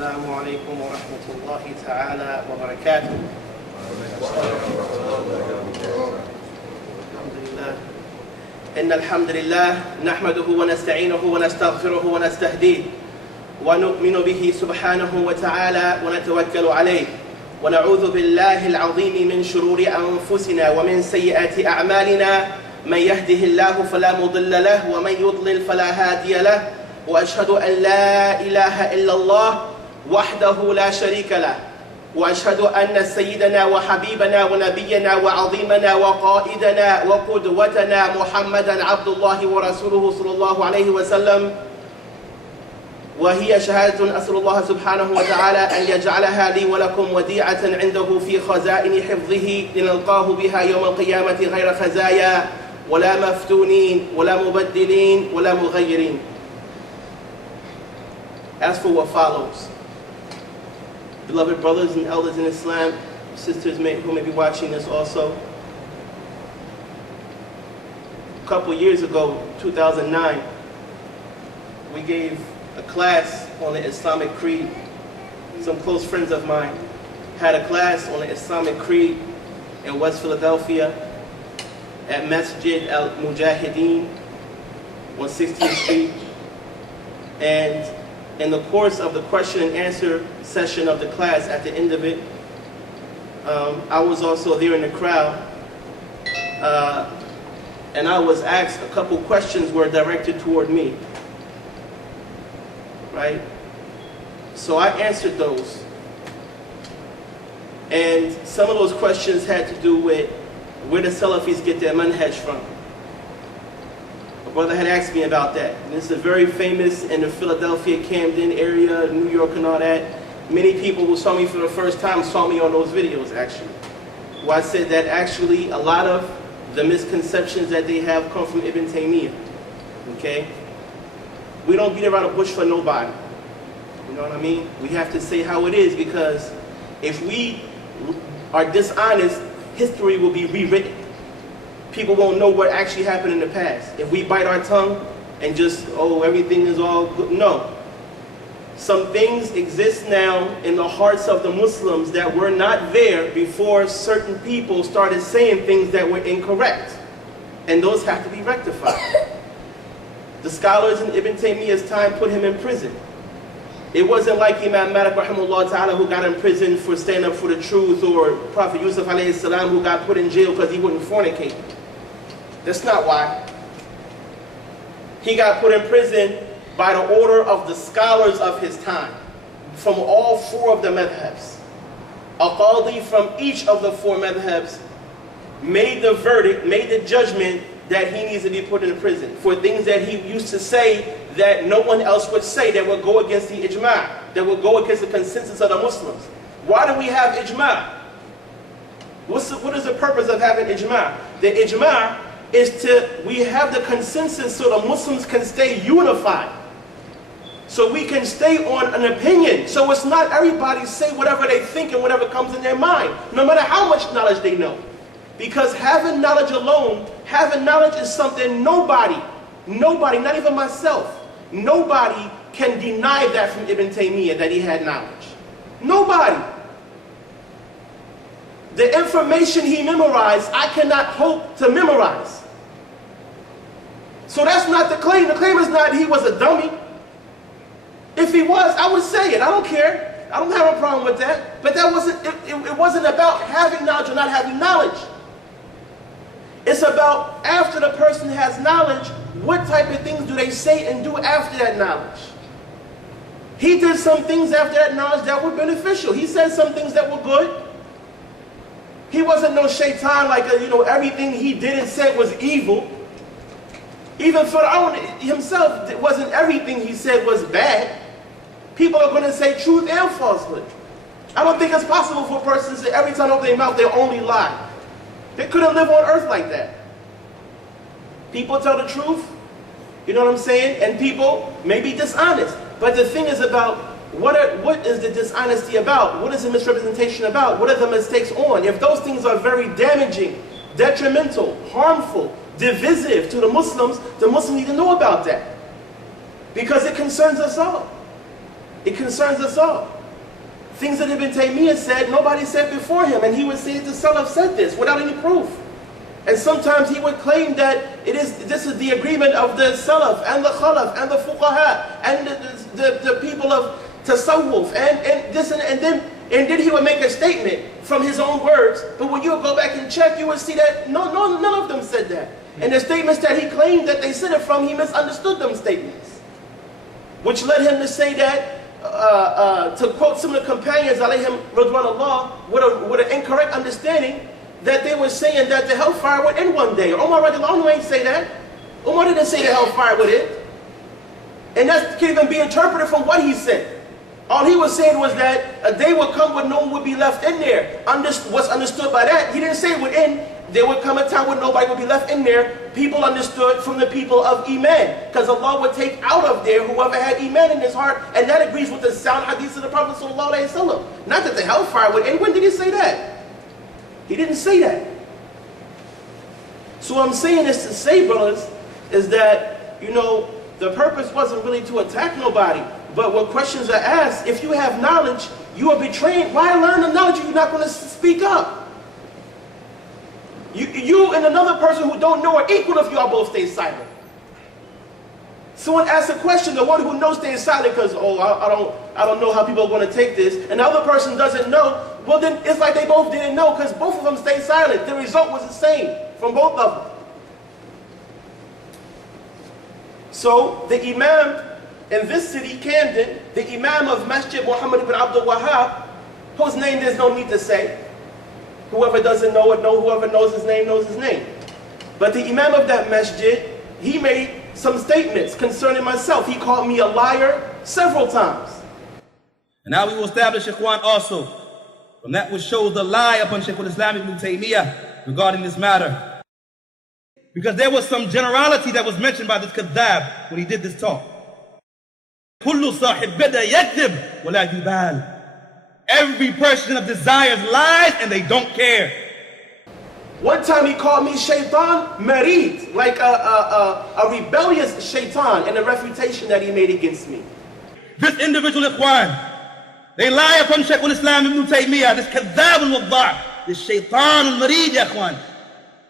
السلام عليكم ورحمة الله تعالى وبركاته. الحمد لله. إن الحمد لله نحمده ونستعينه ونستغفره ونستهديه ونؤمن به سبحانه وتعالى ونتوكل عليه ونعوذ بالله العظيم من شرور أنفسنا ومن سيئات أعمالنا من يهده الله فلا مضل له ومن يضلل فلا هادي له وأشهد أن لا إله إلا الله وحده لا شريك له وأشهد أن سيدنا وحبيبنا ونبينا وعظيمنا وقائدنا وقدوتنا محمدا عبد الله ورسوله صلى الله عليه وسلم، وهي شهادة أسأل الله سبحانه وتعالى أن يجعلها لي ولكم وديعة عنده في خزائن حفظه لنلقاه بها يوم القيامة غير خزايا ولا مفتونين ولا مبدلين ولا مغيرين. As for what follows, beloved brothers and elders in Islam, sisters who may be watching this also, a couple years ago, 2009, we gave a class on the Islamic creed. Some close friends of mine had a class on the Islamic creed in West Philadelphia at Masjid al-Mujahideen on 16th Street. And in the course of the question and answer session of the class, at the end of it, I was also there in the crowd, and I was asked, a couple questions were directed toward me, right? So I answered those, and some of those questions had to do with where the Salafis get their Manhaj from. A brother had asked me about that. And this is very famous in the Philadelphia, Camden area, New York and all that. Many people who saw me for the first time saw me on those videos, actually. Where I said that actually a lot of the misconceptions that they have come from Ibn Taymiyyah. Okay? We don't beat around the bush for nobody. You know what I mean? We have to say how it is, because if we are dishonest, history will be rewritten. People won't know what actually happened in the past. If we bite our tongue and just, oh, everything is all good. No. Some things exist now in the hearts of the Muslims that were not there before certain people started saying things that were incorrect. And those have to be rectified. The scholars in Ibn Taymiyyah's time put him in prison. It wasn't like Imam Malik rahimahullah ta'ala who got in prison for standing up for the truth, or Prophet Yusuf alayhi salam who got put in jail because he wouldn't fornicate. That's not why. He got put in prison by the order of the scholars of his time, from all four of the madhabs. A qadi from each of the four madhabs made the verdict, made the judgment that he needs to be put in prison for things that he used to say that no one else would say, that would go against the ijma', that would go against the consensus of the Muslims. Why do we have ijma'? What is the purpose of having ijma'? The ijma' is we have the consensus so the Muslims can stay unified. So we can stay on an opinion. So it's not everybody say whatever they think and whatever comes in their mind, no matter how much knowledge they know. Because having knowledge alone, having knowledge is something nobody, not even myself, nobody can deny that from Ibn Taymiyyah, that he had knowledge. Nobody. The information he memorized, I cannot hope to memorize. So that's not the claim. The claim is not he was a dummy. If he was, I would say it. I don't care. I don't have a problem with that. But that wasn't, it wasn't about having knowledge or not having knowledge. It's about, after the person has knowledge, what type of things do they say and do after that knowledge? He did some things after that knowledge that were beneficial. He said some things that were good. He wasn't no shaitan, like everything he did and said was evil. Even Fir'aun himself, wasn't everything he said was bad. People are going to say truth and falsehood. I don't think it's possible for a person to say every time they open their mouth they only lie. They couldn't live on earth like that. People tell the truth, you know what I'm saying? And people may be dishonest. But the thing is about, what is the dishonesty about? What is the misrepresentation about? What are the mistakes on? If those things are very damaging, detrimental, harmful, divisive to the Muslims need to know about that. Because it concerns us all. It concerns us all. Things that Ibn Taymiyyah said, nobody said before him, and he would say that the Salaf said this without any proof. And sometimes he would claim that this is the agreement of the Salaf and the Khalaf and the Fuqaha and the people of Tasawwuf and then he would make a statement from his own words. But when you would go back and check, you would see that none of them said that. And the statements that he claimed that they said it from, he misunderstood them statements, which led him to say that. To quote some of the companions, alayhim ridwanullah, with an incorrect understanding, that they were saying that the hellfire would end one day. Umar radiallahu anhu ain't say that. Umar didn't say the hellfire would end. And that can even be interpreted from what he said. All he was saying was that a day would come when no one would be left in there. What's understood by that, he didn't say it would end. There would come a time when nobody would be left in there. People understood from the people of Iman, because Allah would take out of there whoever had Iman in his heart, and that agrees with the sound hadith of the Prophet ﷺ. Not that the hellfire would end. When did he say that? He didn't say that. So what I'm saying is to say, brothers, is that, you know, the purpose wasn't really to attack nobody, but when questions are asked, if you have knowledge, you are betraying. Why learn the knowledge if you're not going to speak up? You and another person who don't know are equal if you all both stay silent. Someone asks a question, the one who knows stays silent because, oh, I don't know how people are going to take this, and the other person doesn't know. Well, then it's like they both didn't know because both of them stayed silent. The result was the same from both of them. So the Imam in this city, Camden, the Imam of Masjid Muhammad ibn Abdul Wahhab, whose name there's no need to say. Whoever doesn't know it, whoever knows his name knows his name. But the Imam of that masjid, he made some statements concerning myself. He called me a liar several times. And now we will establish, Ikhwan, also, from that which shows the lie upon Shaykh al-Islam ibn Taymiyyah regarding this matter. Because there was some generality that was mentioned by this kadhab when he did this talk. كُلُّ صَاحِبْ بَدَى يَكْذِبْ وَلَا يُبَالِ. Every person of desires lies and they don't care. One time he called me shaitan marid, like a rebellious shaitan, in the refutation that he made against me. This individual, Ikhwan, they lie upon Shaykh al-Islam ibn Taymiyyah, this kadhab al-wadda', this shaitan al-marid, ya Ikhwan.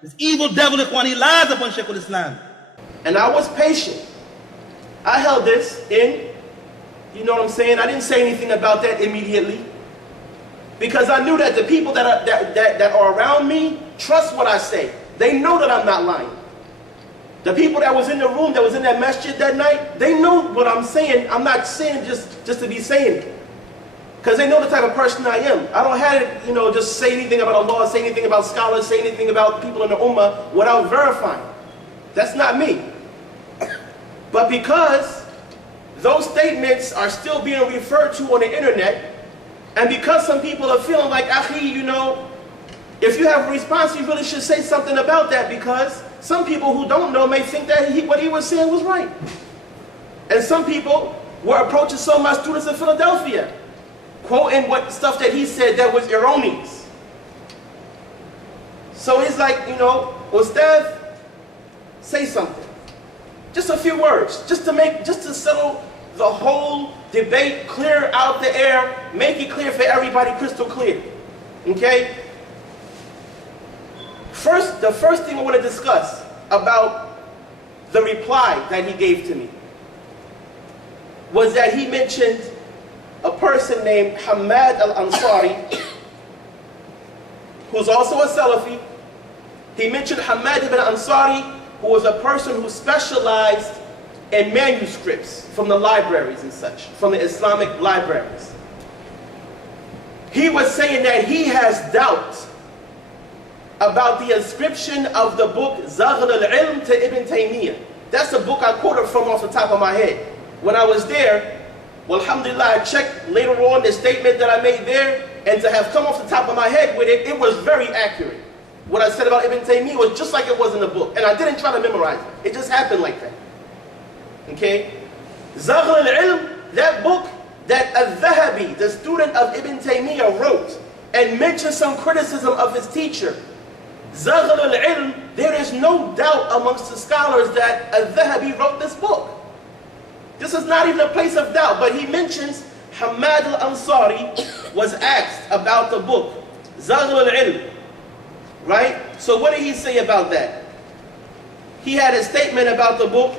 This evil devil, Ikhwan, he lies upon Shaykh al-Islam. And I was patient. I held this in, you know what I'm saying? I didn't say anything about that immediately, because I knew that the people that are around me trust what I say. They know that I'm not lying. The people that was in the room, that was in that masjid that night, they know what I'm saying. I'm not saying just to be saying it. Because they know the type of person I am. I don't have to, you know, just say anything about Allah, say anything about scholars, say anything about people in the ummah without verifying. That's not me. But because those statements are still being referred to on the internet, and because some people are feeling like, Akhi, you know, if you have a response, you really should say something about that, because some people who don't know may think that what he was saying was right. And some people were approaching some of my students in Philadelphia, quoting what stuff that he said that was erroneous. So he's like, you know, Ustad, say something. Just a few words, just to settle the whole debate, clear out the air, make it clear for everybody, crystal clear. Okay? The first thing I want to discuss about the reply that he gave to me was that he mentioned a person named Hamad al-Ansari, who's also a Salafi. He mentioned Hamad ibn Ansari, who was a person who specialized in manuscripts from the libraries and such, from the Islamic libraries. He was saying that he has doubt about the inscription of the book Zaghl al-Ilm to Ibn Taymiyyah. That's the book I quoted from off the top of my head. When I was there, well, alhamdulillah, I checked later on the statement that I made there, and to have come off the top of my head with it, it was very accurate. What I said about Ibn Taymiyyah was just like it was in the book, and I didn't try to memorize it. It just happened like that. Okay? Zaghl al-Ilm, that book that adh-Dhahabee, the student of Ibn Taymiyyah, wrote and mentioned some criticism of his teacher. Zaghl al-Ilm, there is no doubt amongst the scholars that adh-Dhahabee wrote this book. This is not even a place of doubt, but he mentions Hamad al-Ansari was asked about the book, Zaghl al-Ilm, right? So what did he say about that? He had a statement about the book.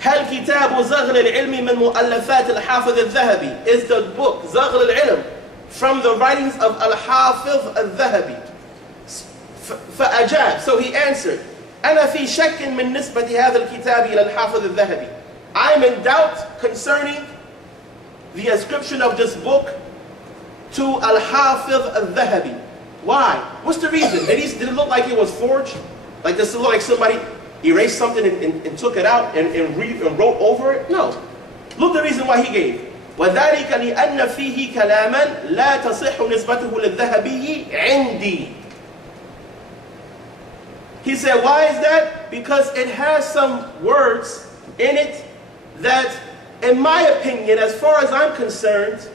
هل كتاب زغل العلم من مؤلفات الحافظ الذهبي? Is the book زغل العلم from the writings of Al-Haafidh Adh Dhahabi? فأجاب, so he answered, أنا في شك من نسبة هذا الكتاب إلى الحافظ الذهبي. I am in doubt concerning the ascription of this book to Al-Haafidh Adh Dhahabi. Why? What's the reason? Did it look like it was forged? Like does it look like somebody erased something and took it out and wrote over it? No. Look the reason why he gave. وَذَلِكَ لِأَنَّ فِيهِ كَلَامًا لَا تَصِحُّ نِسْبَتُهُ لِلذَّهَبِيِّ عِنْدِي. He said, why is that? Because it has some words in it that, in my opinion, as far as I'm concerned,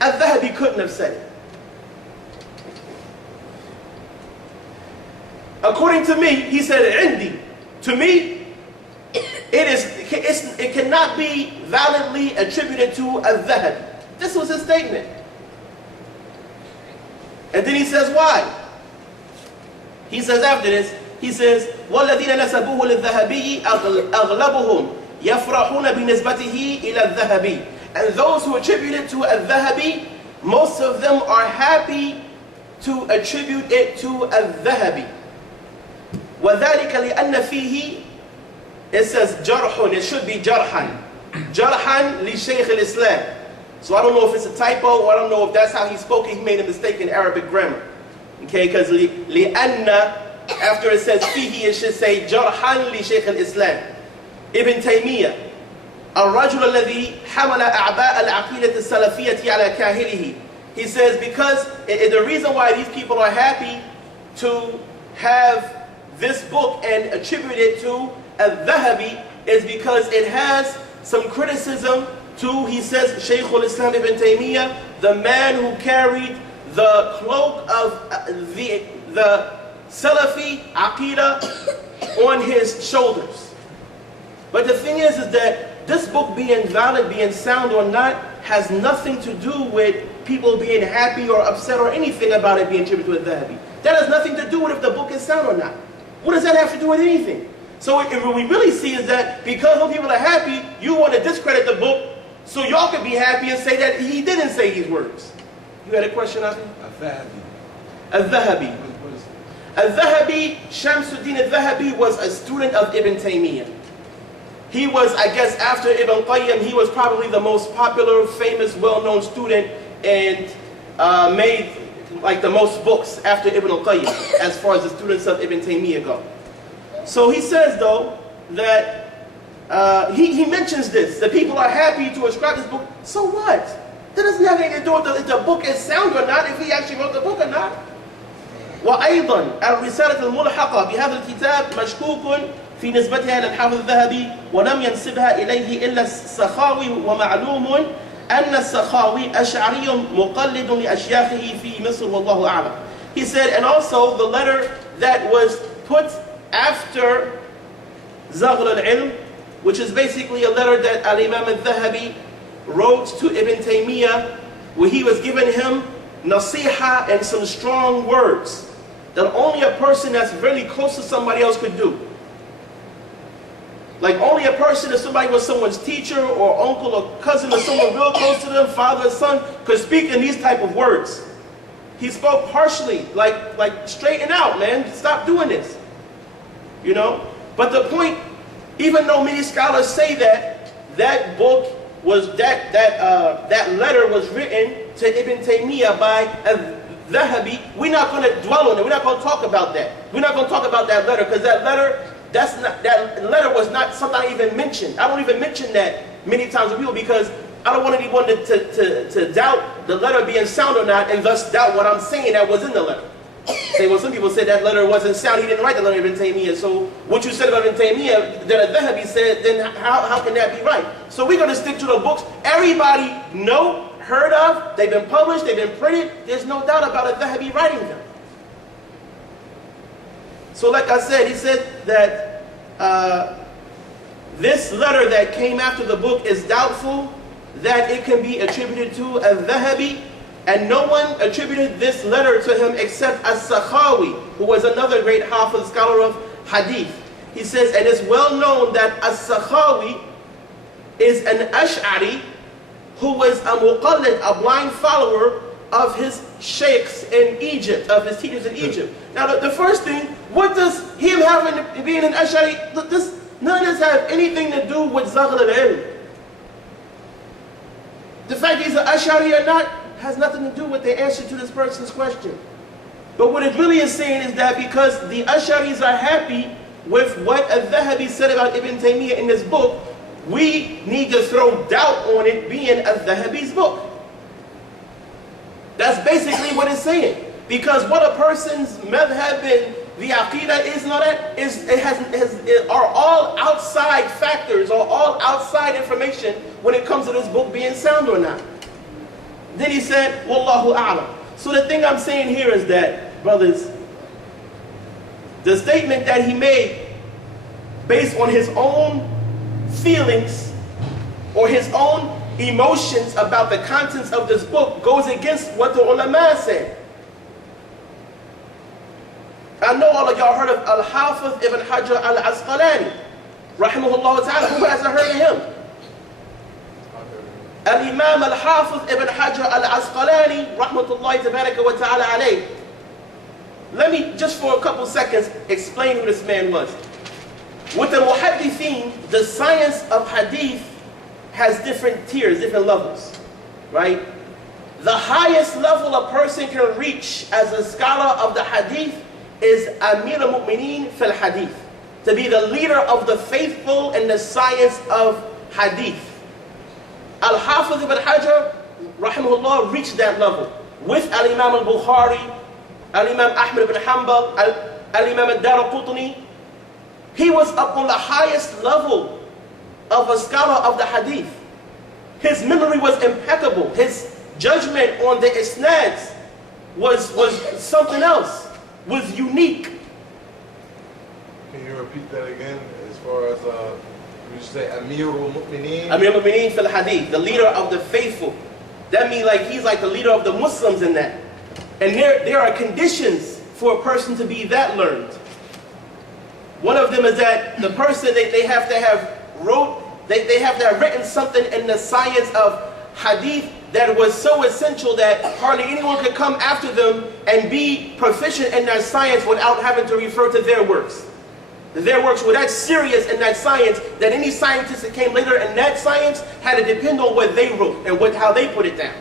Adh-Dhahabi couldn't have said it. According to me, he said, Indi. To me, it cannot be validly attributed to Adh-Dhahabi. This was his statement. And then he says, why? He says after this, he says, وَالَّذِينَ نَسَبُوهُ لِلذَّهَبِيِّ أَغْلَبُهُم يَفْرَحُونَ بِنِسْبَتِهِ إِلَى الذَّهَبِيِّ. And those who attribute it to Adh-Dhahabi, most of them are happy to attribute it to Adh-Dhahabi. وَذَلِكَ لِأَنَّ فِيهِ, it says جَرْحٌ, it should be جَرْحًا. جَرْحًا لِشَيْخِ الْإِسْلَامِ. So I don't know if it's a typo, or I don't know if that's how he spoke it. He made a mistake in Arabic grammar. Okay, because لِأَنَّ, after it says فِيهِ, it should say جَرْحًا لِشَيْخِ الْإِسْلَامِ. Ibn Taymiyyah, الرجل الذي حمل أعباء العقيدة السلفية على كاهله. He says because the reason why these people are happy to have this book and attribute it to Adh-Dhahabi is because it has some criticism to, he says, Shaykh al-Islam Ibn Taymiyyah, the man who carried the cloak of the Salafi Aqeedah on his shoulders. But the thing is that this book being valid, being sound or not, has nothing to do with people being happy or upset or anything about it being attributed to Adh-Dhahabi. That has nothing to do with if the book is sound or not. What does that have to do with anything? So what we really see is that because when people are happy, you want to discredit the book so y'all can be happy and say that he didn't say these words. You had a question, Haafidh? Adh-Dhahabi. Adh-Dhahabi, Shamsuddin Adh-Dhahabi was a student of Ibn Taymiyyah. He was, I guess, after Ibn Qayyim, he was probably the most popular, famous, well-known student and made like the most books after Ibn Qayyim as far as the students of Ibn Taymiyyah go. So he says though that he mentions this, that people are happy to ascribe this book. So what? That doesn't have anything to do with if the book is sound or not, if he actually wrote the book or not. وأيضا الرسالة الملحقة بهذا الكتاب مشكوك في نسبتها إلى الحافظ الذهبي ولم ينسبها إليه إلا السخاوي ومعلوم أن السخاوي أشعري مقلد لأشياخه في مصر والله أعلم. He said, and also the letter that was put after Zaghl al-Ilm, which is basically a letter that Al-Imam Adh-Dhahabi wrote to Ibn Taymiyyah, where he was giving him nasiha and some strong words that only a person that's really close to somebody else could do. Like only a person, if somebody was someone's teacher or uncle or cousin or someone real close to them, father or son, could speak in these type of words. He spoke harshly, like straighten out, man, stop doing this. You know? But the point, even though many scholars say that book was, that letter was written to Ibn Taymiyyah by Adh-Dhahabi, we're not going to dwell on it. We're not going to talk about that. We're not going to talk about that letter because that letter was not something I even mentioned. I don't even mention that many times with people because I don't want anyone to doubt the letter being sound or not and thus doubt what I'm saying that was in the letter. Say, well, some people said that letter wasn't sound. He didn't write the letter of Ibn Taymiyyah. So what you said about Ibn Taymiyyah that Adh-Dhahabi said, then how can that be right? So we're going to stick to the books everybody know, heard of, they've been published, they've been printed. There's no doubt about Adh-Dhahabi writing them. So like I said, he said that this letter that came after the book is doubtful, that it can be attributed to adh-Dhahabee, and no one attributed this letter to him except as-Sakhawi, who was another great Haafidh scholar of hadith. He says, and it's well known that as-Sakhawi is an Ash'ari who was a muqallid, a blind follower of his sheikhs in Egypt, of his teachers in Egypt. Now the first thing, what does him having being an Ash'ari, none of this have anything to do with Zaghl al-Ilm. The fact he's an Ash'ari or not has nothing to do with the answer to this person's question. But what it really is saying is that because the Ash'aris are happy with what adh-Dhahabee said about Ibn Taymiyyah in this book, we need to throw doubt on it being adh-Dhahabee's book. That's basically what it's saying. Because what a person's madhab in the Aqeedah is not that, are all outside factors, or all outside information when it comes to this book being sound or not. Then he said, Wallahu a'lam. So the thing I'm saying here is that, brothers, the statement that he made based on his own feelings or his own emotions about the contents of this book goes against what the ulama said. I know all of y'all heard of Al-Haafidh Ibn Hajar Al-Asqalani, rahimahullah ta'ala. Who hasn't heard of him? Al-Imam Al-Haafidh Ibn Hajar Al-Asqalani, rahmatullahi tabaraka wa ta'ala alayh. Let me, just for a couple seconds, explain who this man was. With the muhaddithin, the science of hadith has different tiers, different levels, right? The highest level a person can reach as a scholar of the hadith is Amir al-Mu'mineen fil hadith, to be the leader of the faithful in the science of hadith. Al-Hafiz ibn Hajar, rahimahullah, reached that level with Al-Imam al-Bukhari, Al-Imam Ahmad ibn Hanbal, Al-Imam al-Daraqutni. He was up on the highest level of a scholar of the hadith. His memory was impeccable. His judgment on the isnads was something else, was unique. Can you repeat that again as far as you say Amir al-Mu'mineen? Amir al-Mu'mineen fil hadith, the leader of the faithful. That means like he's like the leader of the Muslims in that. And there are conditions for a person to be that learned. One of them is that the person, they have to have written something in the science of hadith that was so essential that hardly anyone could come after them and be proficient in their science without having to refer to their works. Their works were that serious in that science that any scientist that came later in that science had to depend on what they wrote and how they put it down.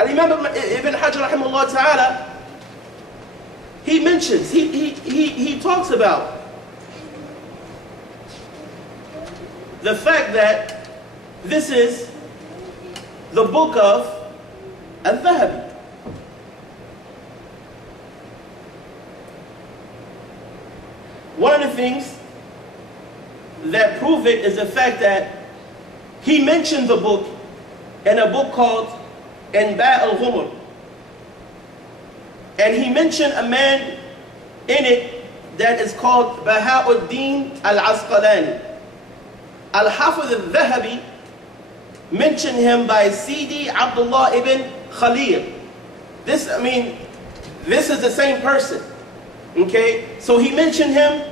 Al-Imam Ibn Hajar rahimahullah ta'ala, he mentions, he talks about the fact that this is the book of adh-Dhahabee. One of the things that prove it is the fact that he mentioned the book in a book called Anba' al-Ghumr. And he mentioned a man in it that is called Baha'uddin al-Asqalani. Al-Hafiz Adh Dhahabi mentioned him by Sidi Abdullah ibn Khalil. This is the same person. Okay? So he mentioned him,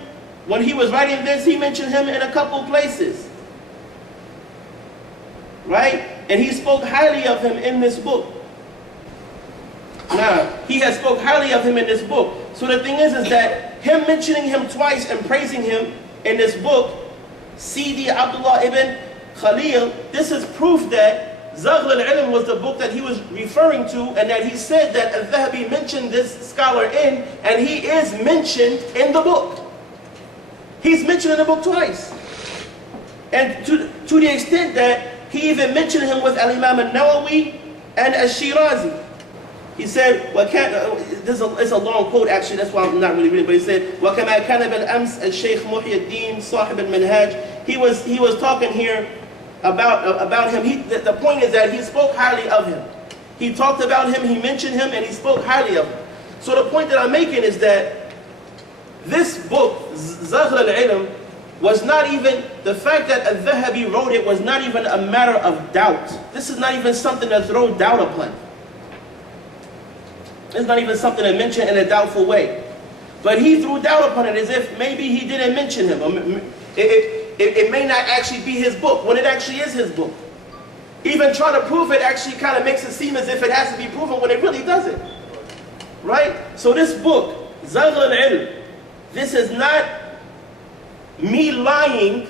when he was writing this, he mentioned him in a couple places. Right? And he spoke highly of him in this book. Now, he has spoke highly of him in this book. So the thing is that him mentioning him twice and praising him in this book, Sidi Abdullah ibn Khalil, this is proof that Zaghl al-Ilm was the book that he was referring to, and that he said that adh-Dhahabee mentioned this scholar in, and he is mentioned in the book. He's mentioned in the book twice. And to the extent that he even mentioned him with Al-Imam al-Nawawi and al-Shirazi. He said, it's a long quote actually, that's why I'm not really reading, but he said, وَكَمَا كَانَ بِالْأَمْسِ الشَّيْخ مُحْيِ الدِّينِ صَاحِبِ الْمَنْهَاجِ. He was talking here about him. The point is that he spoke highly of him. He talked about him, he mentioned him, and he spoke highly of him. So the point that I'm making is that this book, Zaghl al-Ilm, was not even, the fact that adh-Dhahabee wrote it was not even a matter of doubt. This is not even something to throw doubt upon. It's not even something to mention in a doubtful way. But he threw doubt upon it as if maybe he didn't mention him. It may not actually be his book, when it actually is his book. Even trying to prove it actually kind of makes it seem as if it has to be proven when it really doesn't. Right? So this book, Zaghl al-Ilm, this is not me lying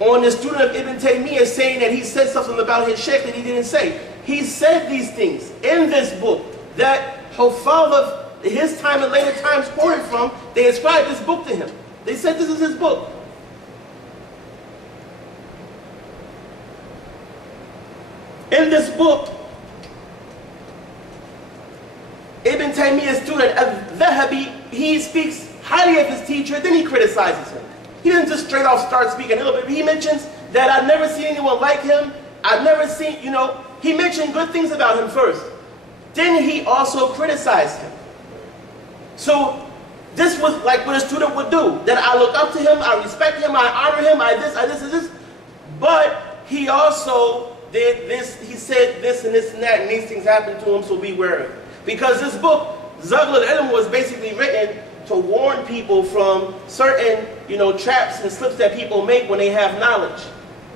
on the student of Ibn Taymiyyah saying that he said something about his sheikh that he didn't say. He said these things in this book that Haafidh of his time and later times quoted from. They ascribed this book to him. They said this is his book. In this book, Ibn Taymiyyah's student adh-Dhahabee, he speaks highly of his teacher, then he criticizes him. He didn't just straight off start speaking a little bit. He mentions that I've never seen anyone like him. I've never seen, he mentioned good things about him first. Then he also criticized him. So this was like what a student would do. That I look up to him, I respect him, I honor him, I this. But he also did this, he said this and this and that, and these things happened to him, so beware of it. Because this book, Zaghl al-Ilm, was basically written to warn people from certain, traps and slips that people make when they have knowledge.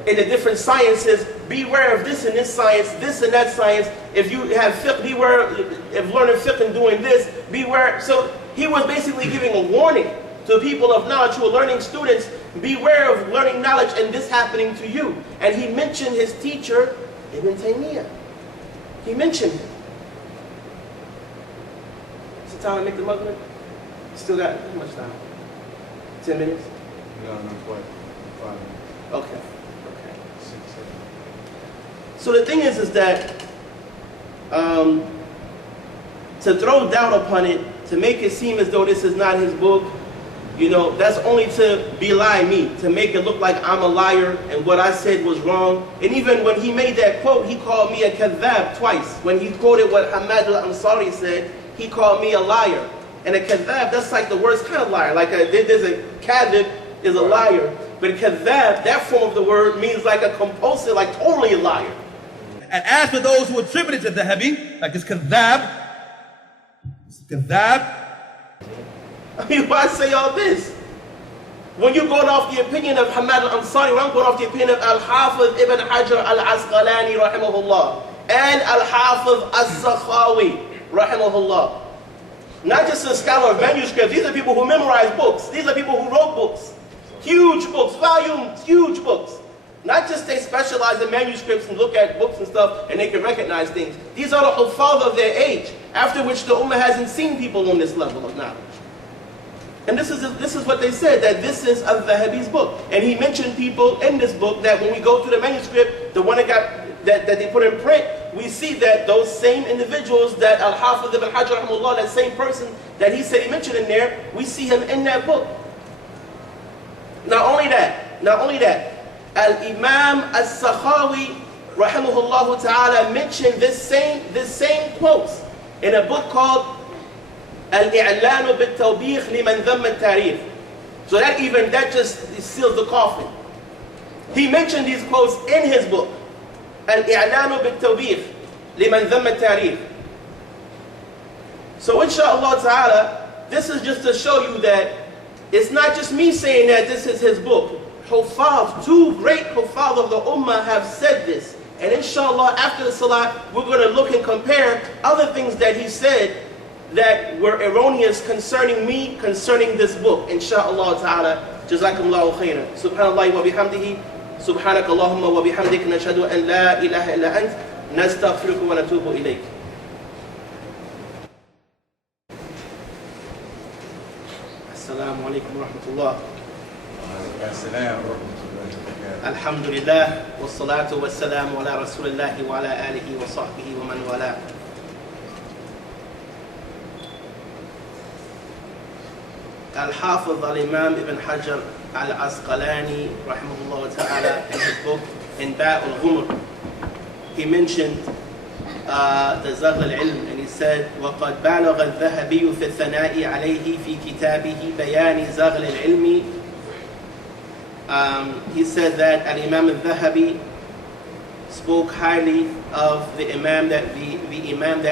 In the different sciences, beware of this and this science, this and that science. If you have fiqh, beware of learning fiqh and doing this, beware. So he was basically giving a warning to people of knowledge who are learning students, beware of learning knowledge and this happening to you. And he mentioned his teacher, Ibn Taymiyyah. He mentioned him. Is it time to make the Maghrib? Still got how much time? 10 minutes? No, not quite. 5 minutes. Okay. 6, 7. So the thing is that to throw doubt upon it, to make it seem as though this is not his book, that's only to belie me, to make it look like I'm a liar and what I said was wrong. And even when he made that quote, he called me a kadhab twice. When he quoted what Hamad al-Ansari said, he called me a liar. And a kadhab, that's like the worst kind of liar. Like there's a kadhib is a liar. But kadhab, that form of the word means like a compulsive, like totally a liar. And as for those who attribute it to the Dhahabee, like it's kadhab, I mean, why say all this? When you're going off the opinion of Hamad al-Ansari, when I'm going off the opinion of Al-Haafidh Ibn Hajar al-Asqalani, rahimahullah, and Al-Haafidh As-Sakhawi, rahimahullah. Not just a scholar of manuscripts, these are people who memorize books. These are people who wrote books. Huge books, volumes, huge books. Not just they specialize in manuscripts and look at books and stuff and they can recognize things. These are the Huffaz of their age, after which the Ummah hasn't seen people on this level of knowledge. And this is what they said, that this is adh-Dhahabee's book. And he mentioned people in this book that when we go through the manuscript, the one that they put in print, we see that those same individuals that Al-Haafidh Ibn Hajar, rahimahullah, that same person that he said he mentioned in there, we see him in that book. Not only that, Al-Imam As-Sakhawi, rahimahullah ta'ala, mentioned this same quotes in a book called Al-I'lanu bil-Tawbikh liman dhamma al-Tarikh. So that just seals the coffin. He mentioned these quotes in his book, Al-I'lanu bil-Tawbikh liman dhamma al-Tarikh. So inshallah ta'ala, this is just to show you that it's not just me saying that this is his book. Huffaz, two great Huffaz of the Ummah have said this. And inshallah, after the Salah, we're going to look and compare other things that he said that were erroneous concerning me, concerning this book. Insha'Allah ta'ala. Jazakumullahu khairan. Subhanallah wa bihamdihi. Subhanaka Allahumma wa bihamdik. Nashhadu an la ilaha illa ant. Nastaghfiruka wa natubu ilayk. Assalamu alaikum wa rahmatullah. Alhamdulillah. Wassalatu wassalamu ala rasulillahi wa ala alihi wa sahbihi wa man wala. Al-Haafidh al-Imam Ibn Hajar al-Asqalani, rahimahullah ta'ala, in his book, in Ba'ul-Ghumr, he mentioned the Zaghl al-Ilm, and he said, وَقَدْ بَالَغَ الذَّهَبِيُّ فِي الثَّنَاءِ عَلَيْهِ فِي كِتَابِهِ بَيَانِ زَغْلِ الْعِلْمِ He said that Al-Imam Adh-Dhahabee spoke highly of the Imam that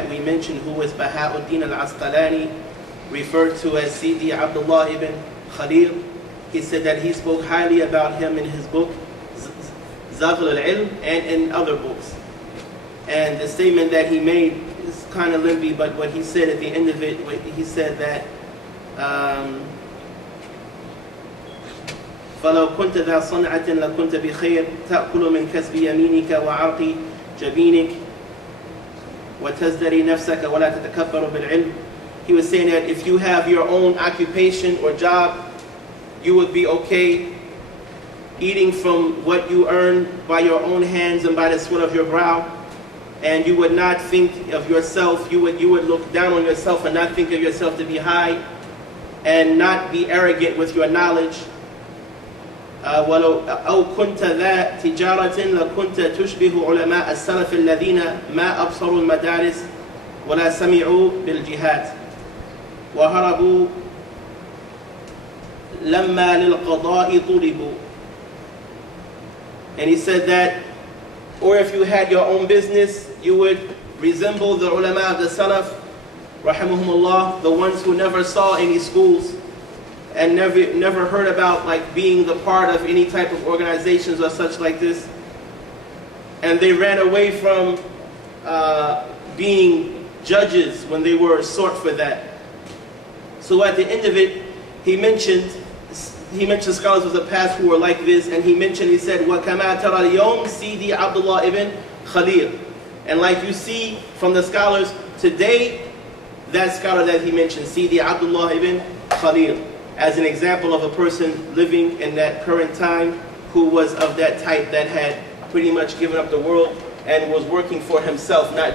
we mentioned, who was Baha'uddin al-Asqalani, referred to as Sidi Abdullah ibn Khalil. He said that he spoke highly about him in his book Zaghl al-Ilm and in other books. And the statement that he made is kind of lengthy, but what he said at the end of it, he said that فلو كنت ذا صنعة لكنت بخير تأكل من كسب يمينك وعرق جبينك وتزدري نفسك ولا تتكبر بالعلم. He was saying that if you have your own occupation or job, you would be okay eating from what you earn by your own hands and by the sweat of your brow, and you would not think of yourself, you would look down on yourself and not think of yourself to be high, and not be arrogant with your knowledge. ولو أو كنت ذا تجارة لكنت تشبه علماء السلف الذين ما أبصروا المدارس ولا سمعوا بالجهاد وهربوا لما للقضاء طلبوا. And he said that, or if you had your own business, you would resemble the ulama of the Salaf, rahimahumullah, the ones who never saw any schools and never heard about like being the part of any type of organizations or such like this. And they ran away from being judges when they were sought for that. So at the end of it, he mentioned scholars of the past who were like this, and he said, وَكَمَا تَرَى الْيَوْمِ سِيدِي Abdullah ibn Khalil. And like you see from the scholars today, that scholar that he mentioned, Sidi Abdullah ibn Khalil, as an example of a person living in that current time who was of that type that had pretty much given up the world and was working for himself, not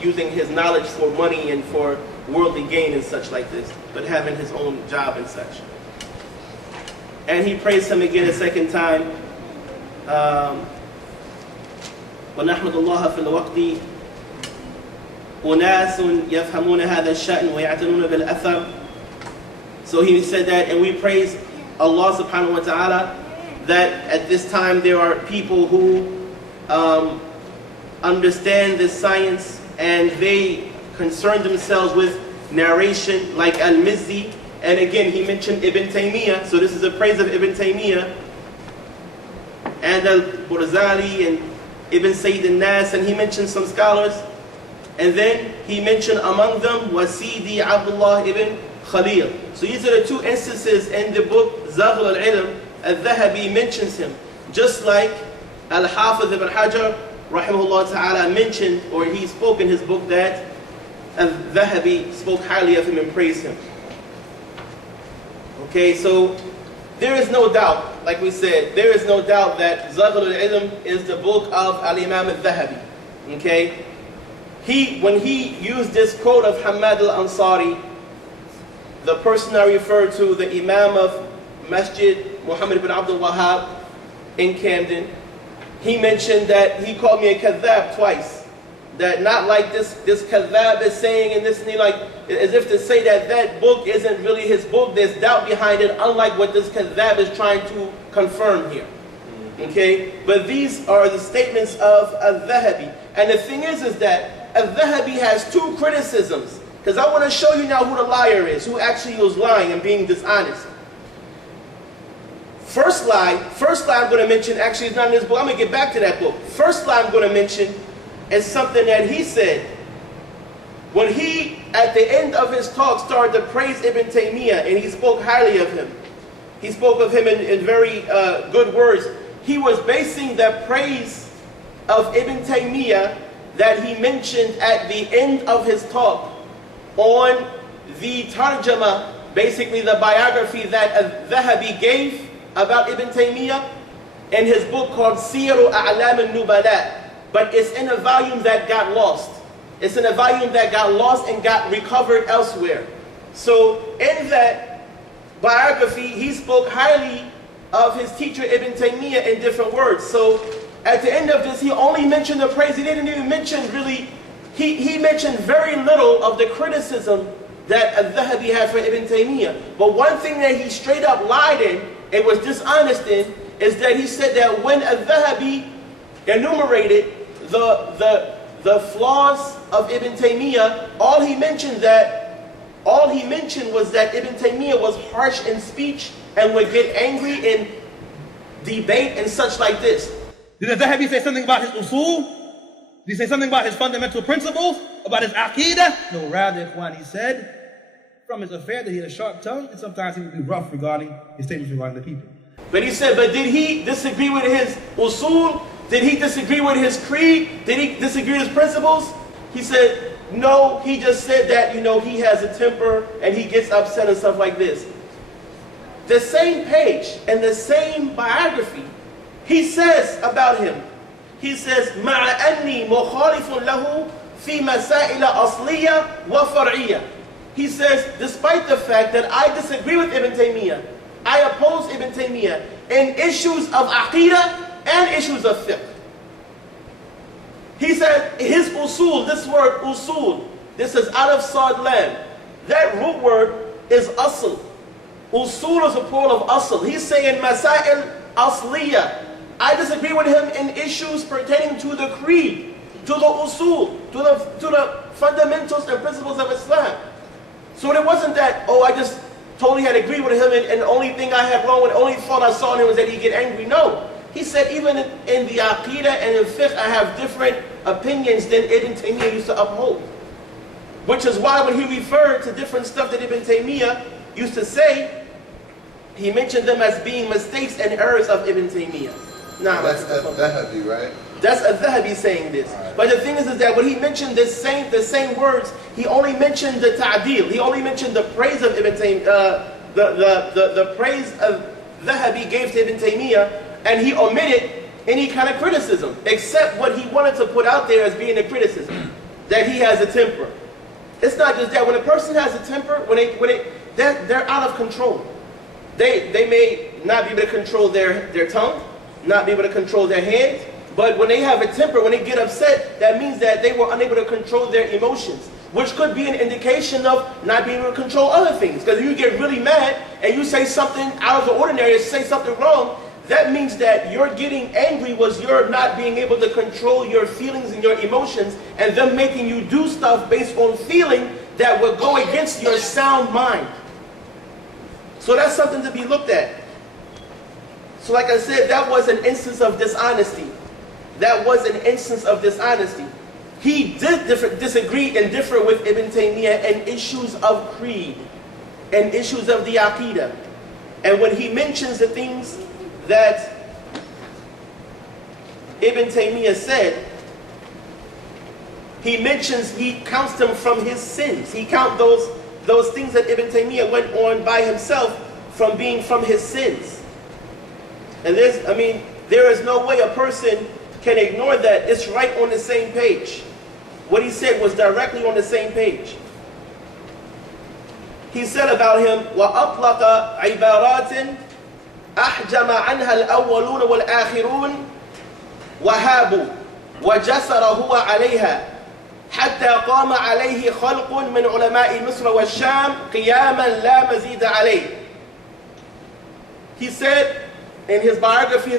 using his knowledge for money and for worldly gain and such like this, but having his own job and such. And he praised him again a second time. وَنَحْمَدُ اللَّهَ فِي الْوَقْتِ أُنَاسٌ يَفْهَمُونَ هَذَا الشَّأْنِ وَيَعْتَنُونَ بِالْأَثَرِ. So he said that, and we praise Allah subhanahu wa ta'ala that at this time there are people who understand this science and they concern themselves with narration like Al-Mizzi. And again, he mentioned Ibn Taymiyyah, so this is a praise of Ibn Taymiyyah, and Al-Burzali and Ibn Sayyid al-Nas, and he mentioned some scholars. And then he mentioned among them Wasidi Abdullah ibn Khalil. So these are the two instances in the book Zaghl al-Ilm. Adh-Dhahabee mentions him, just like Al-Haafidh ibn Hajar rahimahullah ta'ala mentioned, or he spoke in his book that Adh-Dhahabee spoke highly of him and praised him. Okay, so there is no doubt, like we said, there is no doubt that Zaghl al-Ilm is the book of Al-Imam Adh-Dhahabee. Okay, when he used this quote of Hamad al-Ansari, the person I referred to, the Imam of Masjid Muhammad ibn Abdul Wahhab in Camden, he mentioned that he called me a kadhab twice. That not like this kadhab is saying and this, and he like, as if to say that book isn't really his book, there's doubt behind it, unlike what this kadhab is trying to confirm here. Okay? But these are the statements of Adh-Dhahabee. And the thing is that Adh-Dhahabee has two criticisms. Because I want to show you now who the liar is, who actually was lying and being dishonest. First lie I'm going to mention, actually it's not in this book, I'm going to get back to that book. First lie I'm going to mention is something that he said when he, at the end of his talk, started to praise Ibn Taymiyyah, and he spoke highly of him. He spoke of him in very good words. He was basing that praise of Ibn Taymiyyah that he mentioned at the end of his talk on the tarjama, basically the biography that Adh-Dhahabee gave about Ibn Taymiyyah in his book called Siyaru A'lam al-Nubala. But it's in a volume that got lost. It's in a volume that got lost and got recovered elsewhere. So in that biography, he spoke highly of his teacher Ibn Taymiyyah in different words. So at the end of this, he only mentioned the praise. He didn't even mention really, he mentioned very little of the criticism that Adh-Dhahabee had for Ibn Taymiyyah. But one thing that he straight up lied in and was dishonest in is that he said that when adh-Dhahabee enumerated the flaws of Ibn Taymiyyah, all he mentioned was that Ibn Taymiyyah was harsh in speech and would get angry in debate and such like this. Did adh-Dhahabee say something about his usul? Did he say something about his fundamental principles? About his aqidah? No, rather, Ikhwan, he said from his affair that he had a sharp tongue, and sometimes he would be rough regarding his statements regarding the people. But he said, but did he disagree with his usul? Did he disagree with his creed? Did he disagree with his principles? He said, no, he just said that, he has a temper and he gets upset and stuff like this. The same page and the same biography, he says about him, he says, مَعَ أَنِّي مُخَالِفٌ لَهُ فِي مَسَائِلَ أَصْلِيَّةٍ وَفَرْعِيَّةٍ. He says, despite the fact that I disagree with Ibn Taymiyyah, I oppose Ibn Taymiyyah in issues of aqidah and issues of fiqh. He said his usul, this word usul, this is out of Sad Lam. That root word is asl. Usul is a plural of asl. He's saying masail asliyah. I disagree with him in issues pertaining to the creed, to the usul, to the fundamentals and principles of Islam. So it wasn't that, I just totally had agreed with him and the only thing I had wrong with, the only fault I saw in him was that he'd get angry. No. He said even in the aqidah and in fiqh I have different opinions than Ibn Taymiyyah used to uphold. Which is why when he referred to different stuff that Ibn Taymiyyah used to say, he mentioned them as being mistakes and errors of Ibn Taymiyyah. Nah, that's adh-Dhahabee, right? That's adh-Dhahabee saying this. Right. But the thing is that when he mentioned the same words, he only mentioned the ta'deel. He only mentioned the praise of Ibn Taymiyyah, the praise of Dhahabee gave to Ibn Taymiyyah, and he omitted any kind of criticism, except what he wanted to put out there as being a criticism, that he has a temper. It's not just that. When a person has a temper, they're out of control. They may not be able to control their tongue, not be able to control their hands, but when they have a temper, when they get upset, that means that they were unable to control their emotions, which could be an indication of not being able to control other things. Because if you get really mad and you say something out of the ordinary, or say something wrong, that means that your getting angry was your not being able to control your feelings and your emotions, and them making you do stuff based on feeling that would go against your sound mind. So that's something to be looked at. So like I said, that was an instance of dishonesty. That was an instance of dishonesty. He did disagree and differ with Ibn Taymiyyah in issues of creed and issues of the Aqidah. And when he mentions the things that Ibn Taymiyyah said, he counts them from his sins. He counts those things that Ibn Taymiyyah went on by himself from being from his sins. And there is no way a person can ignore that. It's right on the same page. What he said was directly on the same page. He said about him, وَأَطْلَقَ عِبَارَاتٍ أحجم عنها الأولون والآخرون وهابوا وجسر هو عليها حتى قام عليه خلق من علماء مصر والشام قياما لا مزيد عليه. He said in his biography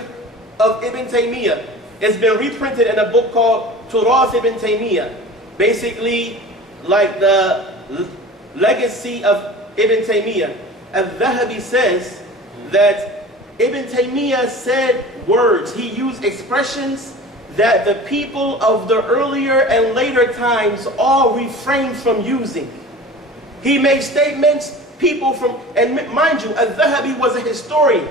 of Ibn Taymiyyah, it's been reprinted in a book called Turath Ibn Taymiyyah, basically like the legacy of Ibn Taymiyyah. Adh-Dhahabee says that Ibn Taymiyyah said words, he used expressions that the people of the earlier and later times all refrained from using. He made statements, and mind you, Adh-Dhahabee was a historian.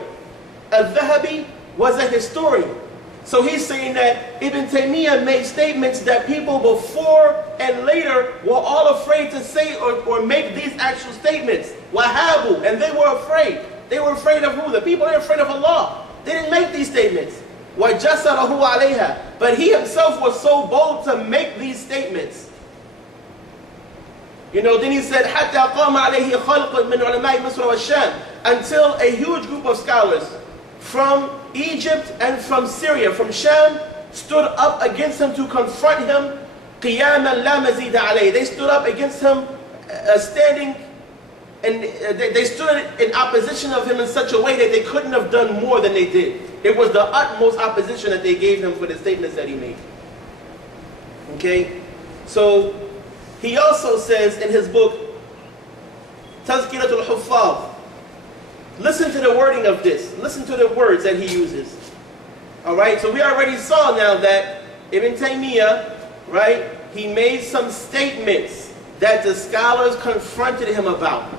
Adh-Dhahabee was a historian. So he's saying that Ibn Taymiyyah made statements that people before and later were all afraid to say or make these actual statements. Wahabu, and they were afraid. They were afraid of who? The people were afraid of Allah. They didn't make these statements. وَجَسَرَهُ عَلَيْهَا. But he himself was so bold to make these statements. Then he said, حَتَّى قَامَ عَلَيْهِ خَلْقٌ مِنْ عُلَمَاءِ مِصْرَ وَالشَّامِ, until a huge group of scholars from Egypt and from Syria, from Sham, stood up against him to confront him. قِيَامًا لَا مَزِيدَ عَلَيْهِ. They stood up against him, standing and they stood in opposition of him in such a way that they couldn't have done more than they did. It was the utmost opposition that they gave him for the statements that he made. Okay? So, he also says in his book, Aqeedatul Awaamm, listen to the wording of this. Listen to the words that he uses. Alright, so we already saw now that Ibn Taymiyyah, right, he made some statements that the scholars confronted him about.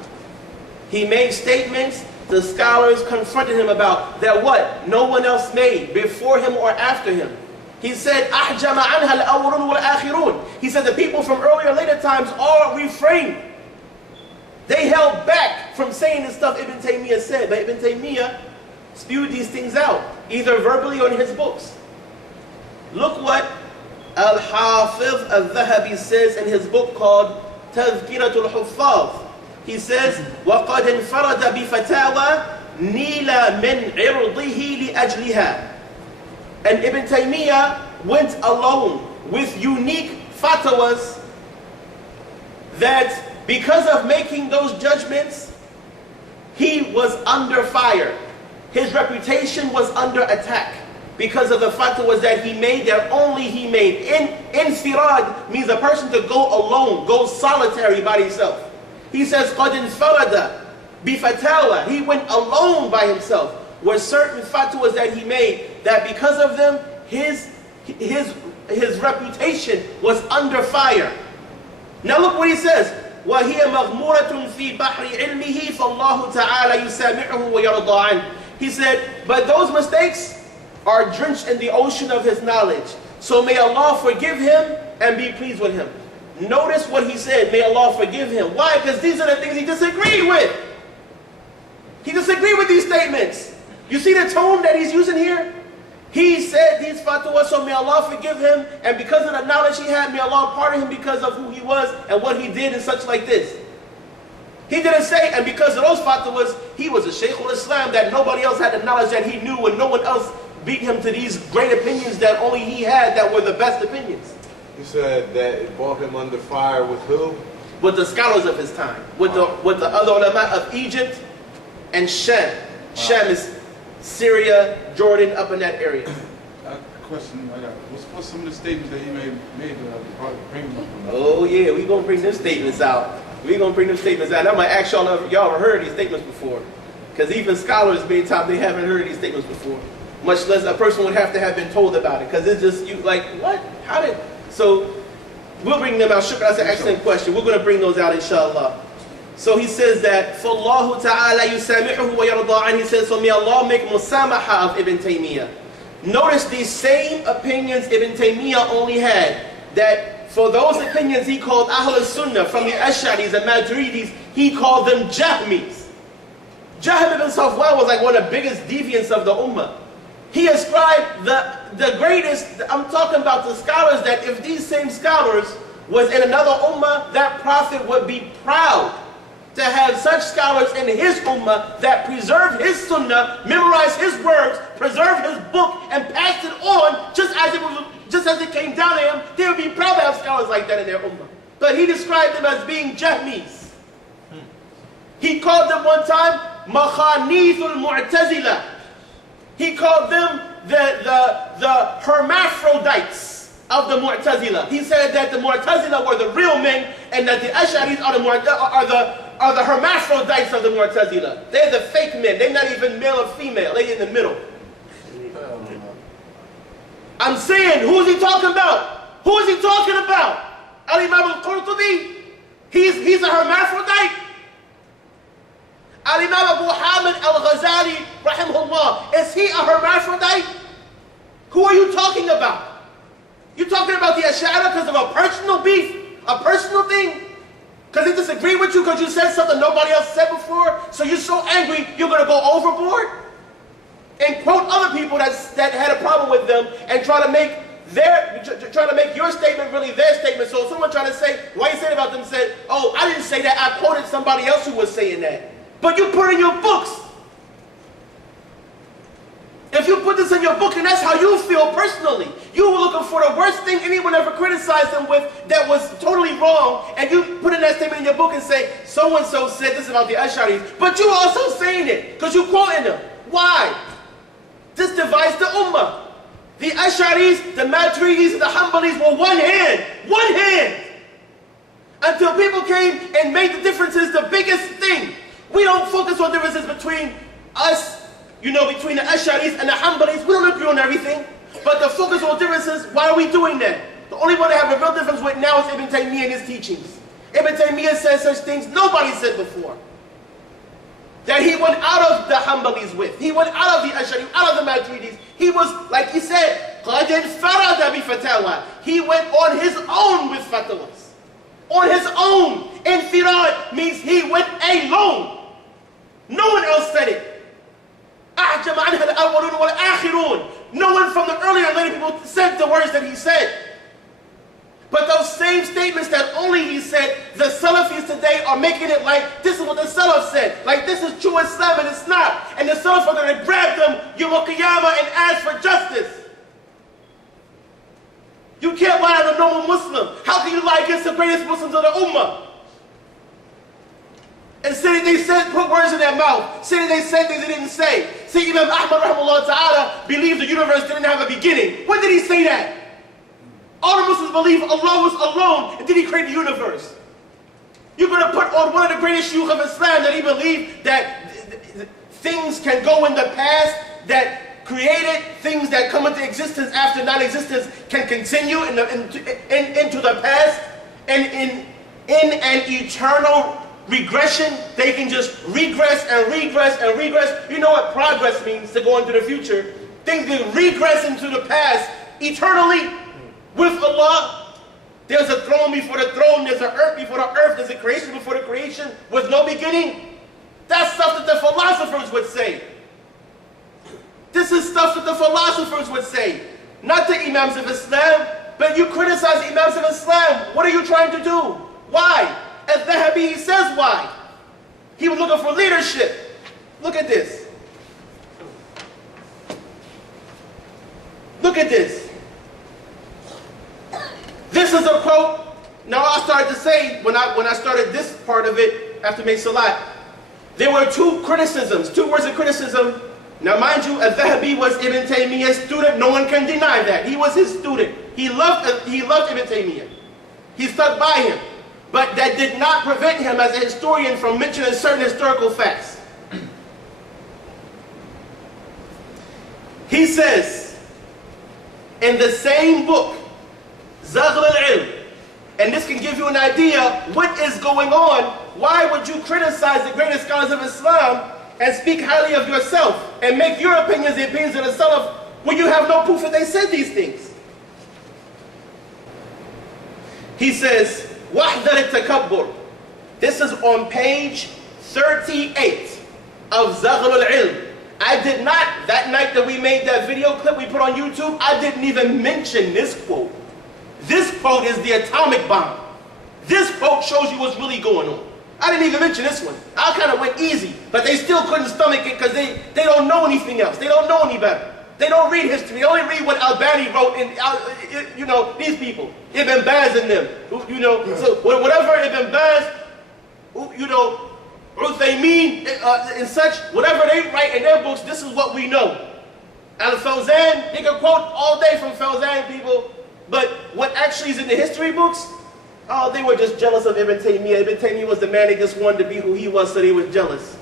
He made statements the scholars confronted him about that what? No one else made before him or after him. He said, أَحْجَمَ عَنْهَا الْأَوَّلُونَ وَالْآخِرُونَ. He said the people from earlier later times all refrained. They held back from saying the stuff Ibn Taymiyyah said, but Ibn Taymiyyah spewed these things out, either verbally or in his books. Look what Haafidh Adh Dhahabi says in his book called Tazkiratul Huffaz. He says, وَقَدْ انْفَرَدَ بِفَتَاوَى نِيلَ مِنْ عِرْضِهِ لِأَجْلِهَا. And Ibn Taymiyyah went alone with unique fatwas that because of making those judgments, he was under fire. His reputation was under attack because of the fatwas that he made, that only he made. Infirad means a person to go alone, go solitary by himself. He says, قَدْ انْفَرَدَ بِفَتَاوَى. He went alone by himself with certain fatwas that he made, that because of them, his reputation was under fire. Now look what he says. وَهِيَ مَغْمُورَةٌ فِي بَحْرِ عِلْمِهِ فَاللَّهُ تَعَالَى يُسَامِحُهُ وَيَرْضَى عَنْهُ. He said, but those mistakes are drenched in the ocean of his knowledge. So may Allah forgive him and be pleased with him. Notice what he said, may Allah forgive him. Why? Because these are the things he disagreed with. He disagreed with these statements. You see the tone that he's using here? He said these fatwas, so may Allah forgive him, and because of the knowledge he had, may Allah pardon him because of who he was and what he did and such like this. He didn't say, and because of those fatwas, he was a Shaykh al-Islam, that nobody else had the knowledge that he knew, and no one else beat him to these great opinions that only he had, that were the best opinions. He said that it brought him under fire with who? With the scholars of his time, with the other ulama of Egypt and Sham. Sham is Syria, Jordan, up in that area. Question I got. What's some of the statements that he made bring them up? Oh yeah, we gonna bring them statements out. We gonna bring them statements out. I'm gonna ask y'all if y'all ever heard these statements before, because even scholars many times they haven't heard these statements before. Much less a person would have to have been told about it, because it's just you like what? How did? So we'll bring them out. Shukr, that's an excellent question. We're gonna bring those out inshallah. So he says that فَاللَّهُ تَعَالَى يُسَامِحُهُ وَيَرْضَى عَنْهُ. He says, so may Allah make musamaha of Ibn Taymiyyah. Notice these same opinions Ibn Taymiyyah only had, that for those opinions he called Ahl al-Sunnah, from the Ash'aris and Maturidis, he called them Jahmis. Jahm ibn Safwan was like one of the biggest deviants of the Ummah. He ascribed the greatest, I'm talking about the scholars, that if these same scholars was in another Ummah, that prophet would be proud to have such scholars in his ummah that preserved his sunnah, memorized his words, preserved his book, and passed it on just as it came down to him. They would be proud to have scholars like that in their ummah. But he described them as being Jahmis. He called them one time Makhanithul Mu'tazila. He called them the hermaphrodites of the Mu'tazila. He said that the Mu'tazila were the real men, and that the Ash'aris are the hermaphrodites of the Mu'tazila. They're the fake men. They're not even male or female. They're in the middle. I'm saying, who is he talking about? Who is he talking about? Al-Imam al-Qurtubi? He's a hermaphrodite? Al-Imam Abu Hamid al-Ghazali, rahimahullah, is he a hermaphrodite? Who are you talking about? You talking about the Ash'ari because of a personal beef? A personal thing? Because they disagree with you because you said something nobody else said before? So you're so angry, you're going to go overboard? And quote other people that had a problem with them and try to make your statement really their statement. So if someone trying to say, why you said about them, said, oh, I didn't say that, I quoted somebody else who was saying that. But you put in your books. If if you put this in your book and that's how you feel personally, you were looking for the worst thing anyone ever criticized them with that was totally wrong, and you put in that statement in your book and say, so-and-so said this about the Ash'aris, but you also saying it, because you're quoting them. Why? This divides the Ummah. The Ash'aris, the Maturidis, and the Hanbalis were one hand. One hand! Until people came and made the differences the biggest thing. We don't focus on differences between us, between the Ash'aris and the Hanbalis. We don't agree on everything. But the focus on differences, why are we doing that? The only one that have a real difference with now is Ibn Taymiyyah and his teachings. Ibn Taymiyyah said such things nobody said before. That he went out of the Hanbalis with. He went out of the Ash'aris, out of the Maturidis. He was, like he said, قَدْ انْفَرَدَ بِفَتَاوَى. He went on his own with fatwas. On his own. Infirad means he went alone. No one else said it. أَعْجَمَ عَنْهَا الْأَوَّلُونَ وَالْآخِرُونَ. No one from the earlier and later people said the words that he said. But those same statements that only he said, the Salafis today are making it like this is what the Salaf said. Like this is true Islam and it's not. And the Salaf are going to grab them, Yawm al-Qiyamah, and ask for justice. You can't lie to a normal Muslim. How can you lie against the greatest Muslims of the Ummah? And say that they said, put words in their mouth. Say that they said things they didn't say. Say Imam Ahmad rahimahullah ta'ala believed the universe didn't have a beginning. When did he say that? All the Muslims believe Allah was alone and did he create the universe. You're going to put on one of the greatest shuyukh of Islam that he believed that things can go in the past, that created things that come into existence after non-existence can continue into the past, and in an eternal regression, they can just regress and regress and regress. You know what progress means, to go into the future. Things can regress into the past eternally with Allah. There's a throne before the throne, there's an earth before the earth, there's a creation before the creation with no beginning. That's stuff that the philosophers would say. This is stuff that the philosophers would say. Not the Imams of Islam, but you criticize the Imams of Islam. What are you trying to do? Why? Adh-Dhahabee says why. He was looking for leadership. Look at this. Look at this. This is a quote. Now I started to say, when I started this part of it, after make salat, there were two criticisms, two words of criticism. Now mind you, Adh-Dhahabee was Ibn Taymiyyah's student. No one can deny that. He was his student. He loved Ibn Taymiyyah. He stuck by him. But that did not prevent him as a historian from mentioning certain historical facts. He says, in the same book, Zaghl al-Ilm, and this can give you an idea what is going on. Why would you criticize the greatest scholars of Islam and speak highly of yourself and make your opinions the opinions of the Salaf when you have no proof that they said these things? He says, وَحْذَرِ التَّكَبُّرِ. This is on page 38 of Zaghl al-Ilm. I did not, that night that we made that video clip we put on YouTube, I didn't even mention this quote. This quote is the atomic bomb. This quote shows you what's really going on. I didn't even mention this one. I kind of went easy, but they still couldn't stomach it because they don't know anything else. They don't know any better. They don't read history. They only read what Albani wrote in, these people. Ibn Baz and them. So whatever Ibn Baz, Uthaymeen and such, whatever they write in their books, this is what we know. Al-Fawzan, you can quote all day from Fawzan people, but what actually is in the history books, oh, they were just jealous of Ibn Taymiyyah. Ibn Taymiyyah was the man they just wanted to be who he was, so they was jealous.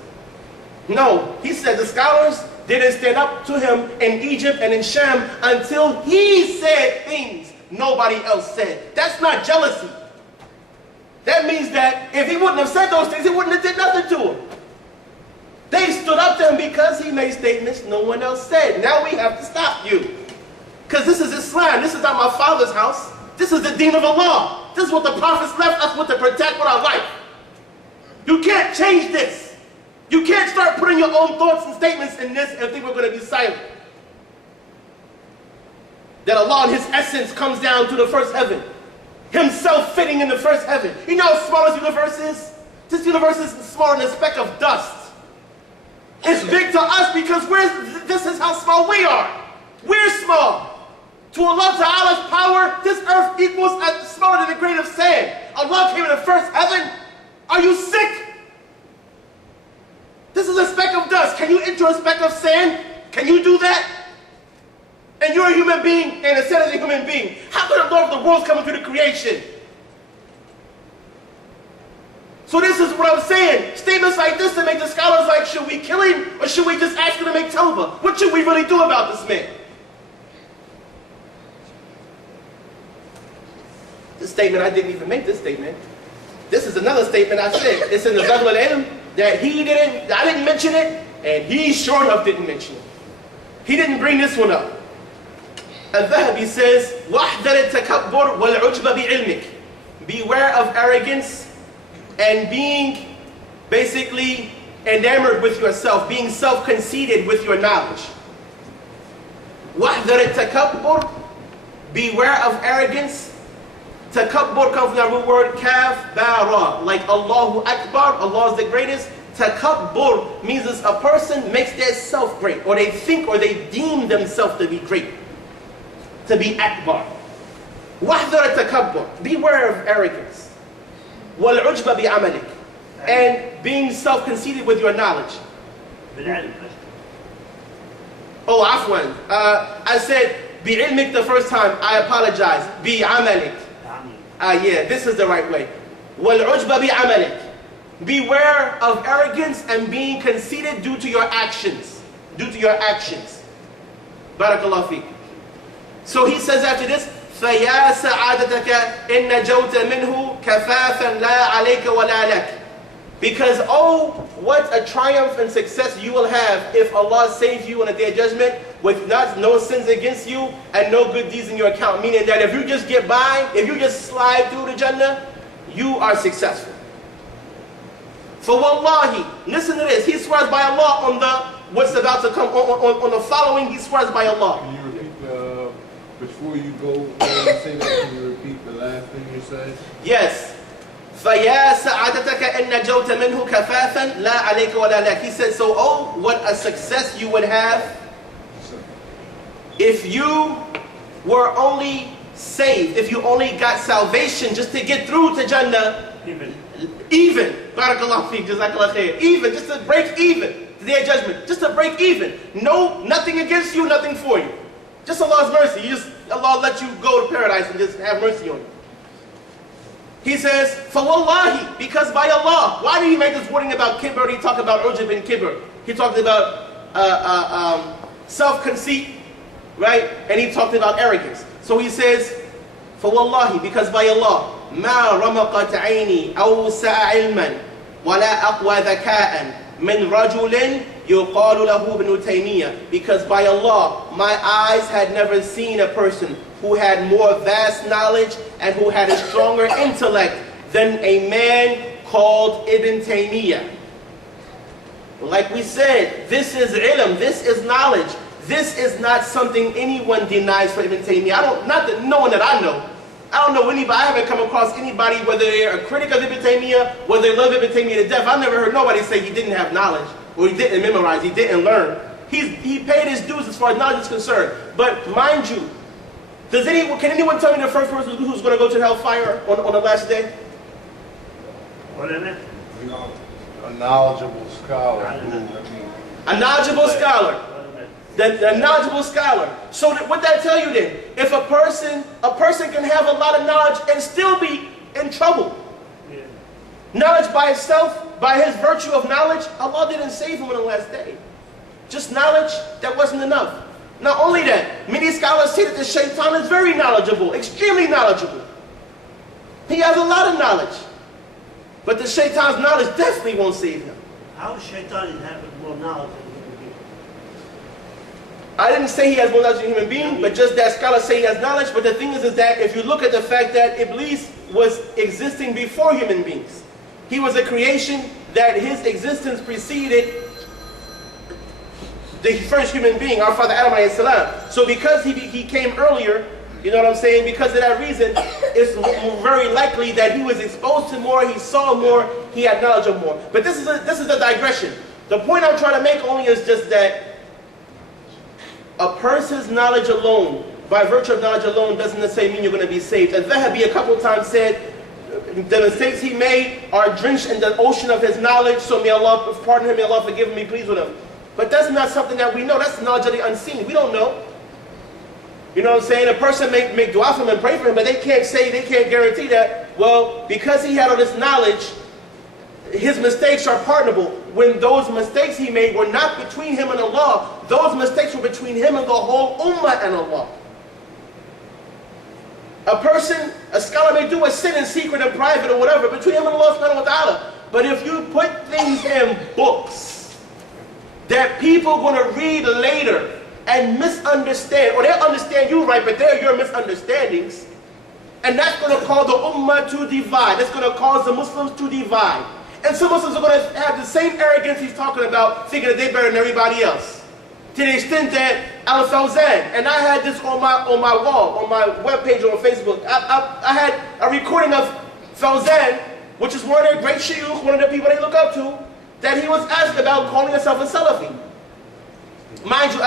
No, he said the scholars didn't stand up to him in Egypt and in Sham until he said things nobody else said. That's not jealousy. That means that if he wouldn't have said those things, he wouldn't have did nothing to him. They stood up to him because he made statements no one else said. Now we have to stop you. Because this is Islam. This is not my father's house. This is the deen of Allah. This is what the prophets left us with to protect with our life. You can't change this. You can't start putting your own thoughts and statements in this and think we're going to be silent. That Allah in His essence comes down to the first heaven. Himself fitting in the first heaven. You know how small this universe is? This universe is smaller than a speck of dust. It's big to us because this this is how small we are. We're small. To Allah Ta'ala's power, this earth equals smaller than a grain of sand. Allah came in the first heaven. Are you sick? This is a speck of dust. Can you enter a speck of sand? Can you do that? And you're a human being, and the sand is a human being. How could the Lord of the worlds come into the creation? So this is what I'm saying. Statements like this that make the scholars like, should we kill him or should we just ask him to make tawbah? What should we really do about this man? This statement, I didn't even make this statement. This is another statement I said. It's in the Zahl al-Ilm that I didn't mention it, and he sure enough didn't mention it. He didn't bring this one up. Adh-Dhahabee says, وَحْدَرِ التَّكَبُّرْ وَالْعُجْبَ بِعِلْمِكَ. Beware of arrogance and being basically enamored with yourself, being self-conceited with your knowledge. وَحْدَرِ التَّكَبُّرْ. Beware of arrogance. Takabbur comes from that root word kaf, ba, ra. Like Allahu Akbar, Allah is the greatest. Takabbur means that a person makes their self great, or they think or they deem themselves to be great, to be Akbar. Wahdhar takabbur, beware of arrogance. Wal ujba bi amalik, and being self-conceited with your knowledge. Oh, afwan. I said bi ilmik the first time. I apologize. Bi amalik. Yeah, this is the right way. وَالْعُجْبَ بِعَمَلِكَ. Beware of arrogance and being conceited due to your actions. Due to your actions. Barakallahu feek. So he says after this, فَيَا سَعَادَتَكَ إِنَّ جَوْتَ مِنْهُ كَفَافًا لَا عَلَيْكَ وَلَا لَكَ. Because, oh, what a triumph and success you will have if Allah saves you on the Day of Judgment with no sins against you and no good deeds in your account. Meaning that if you just get by, if you just slide through the Jannah, you are successful. For wallahi, listen to this, he swears by Allah on what's about to come, on the following, he swears by Allah. Can you repeat, before you go and say that, can you repeat the last thing you said? Yes. فَيَا سَعَادَتَكَ إِنَّ جَوْتَ مِنْهُ كَفَافًا لَا عَلَيْكَ وَلَا لَكَ. He said, so oh, what a success you would have if you were only saved, if you only got salvation just to get through to Jannah. Even. Barakallahu feek, jazakallah khair. Even, just to break even. The Day of Judgment. Just to break even. No, nothing against you, nothing for you. Just Allah's mercy. Allah let you go to paradise and just have mercy on you. He says, for wallahi, because by Allah. Why did he make this wording about kibr? He talked about ujub and kibr. He talked about self-conceit, right? And he talked about arrogance. So he says, for wallahi, because by Allah, ما رمقت عيني أوسع علما ولا أقوى ذكاء من رجل يقال له ابن تيمية. Because by Allah, my eyes had never seen a person who had more vast knowledge and who had a stronger intellect than a man called Ibn Taymiyyah. Like we said, this is ilm, this is knowledge. This is not something anyone denies for Ibn Taymiyyah. No one that I know. I don't know anybody, I haven't come across anybody, whether they're a critic of Ibn Taymiyyah, whether they love Ibn Taymiyyah to death. I've never heard nobody say he didn't have knowledge, or he didn't memorize, he didn't learn. He paid his dues as far as knowledge is concerned. But mind you, can anyone tell me the first person who's going to go to hellfire on the last day? What is it? A knowledgeable scholar. A knowledgeable scholar. The knowledgeable scholar. So what that tell you then? If a person can have a lot of knowledge and still be in trouble. Yeah. Knowledge by itself, by his virtue of knowledge, Allah didn't save him on the last day. Just knowledge, that wasn't enough. Not only that, many scholars say that the shaitan is very knowledgeable, extremely knowledgeable. He has a lot of knowledge. But the shaitan's knowledge definitely won't save him. How does shaitan have more knowledge than a human being? I didn't say he has more knowledge than a human being, but just that scholars say he has knowledge. But the thing is that if you look at the fact that Iblis was existing before human beings, he was a creation that his existence preceded the first human being, our father Adam alayhi salam. So because he came earlier, you know what I'm saying? Because of that reason, it's very likely that he was exposed to more, he saw more, he had knowledge of more. But this is a digression. The point I'm trying to make only is just that a person's knowledge alone, by virtue of knowledge alone, doesn't necessarily mean you're going to be saved. Adh-Dhahabee a couple of times said the mistakes he made are drenched in the ocean of his knowledge, so may Allah pardon him, may Allah forgive him, be pleased with him. But that's not something that we know. That's the knowledge of the unseen. We don't know. You know what I'm saying? A person may make dua for him and pray for him, but they can't say, they can't guarantee that, well, because he had all this knowledge, his mistakes are pardonable. When those mistakes he made were not between him and Allah, those mistakes were between him and the whole ummah and Allah. A person, a scholar may do a sin in secret and private or whatever, between him and Allah subhanahu wa ta'ala. But if you put things in books that people are going to read later and misunderstand, or they'll understand you right, but they're your misunderstandings, and that's going to cause the ummah to divide. That's going to cause the Muslims to divide. And some Muslims are going to have the same arrogance he's talking about, thinking that they're better than everybody else. To the extent that Al-Fawzan, and I had this on my wall, on my webpage on Facebook, I had a recording of Fawzan, which is one of their great shuyukh, one of the people they look up to, that he was asked about calling himself a Salafi. Mind you,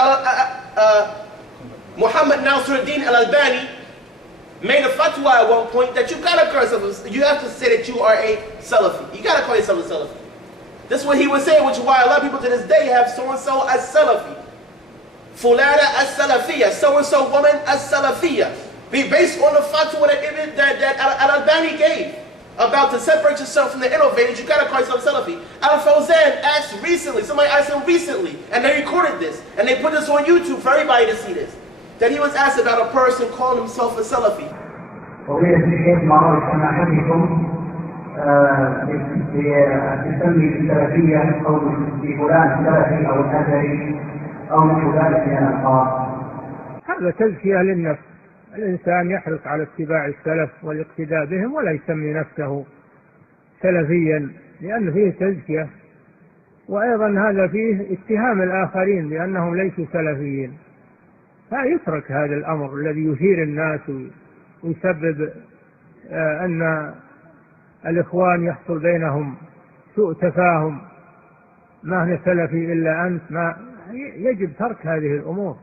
Muhammad Nasiruddin al-Albani made a fatwa at one point that you gotta call yourself, you have to say that you are a Salafi. You gotta call yourself a Salafi. This is what he was saying, which is why a lot of people to this day have so-and-so as Salafi. Fulana as Salafiyah, so-and-so woman as Salafiyah. Be based on the fatwa that al-Albani gave about to separate yourself from the innovators, you gotta call yourself Salafi. Al-Fawzan asked recently, somebody asked him recently, and they recorded this, and they put this on YouTube for everybody to see this, that he was asked about a person calling himself a Salafi. وفضيلة الشيخ ما رأيك أن أحدكم تسمي بالسلفية أو بفلان السلفي أو الأثري أو نحو ذلك من الألقاب؟ هذا تزكية للنفس. الإنسان يحرص على اتباع السلف والاقتداء بهم ولا يسمي نفسه سلفيا، لأن فيه تزكية، وأيضا هذا فيه اتهام الآخرين بأنهم ليسوا سلفيين. فيترك هذا الأمر الذي يثير الناس ويسبب أن الإخوان يحصل بينهم سوء تفاهم، ما هو سلفي إلا أنت، ما يجب ترك هذه الأمور.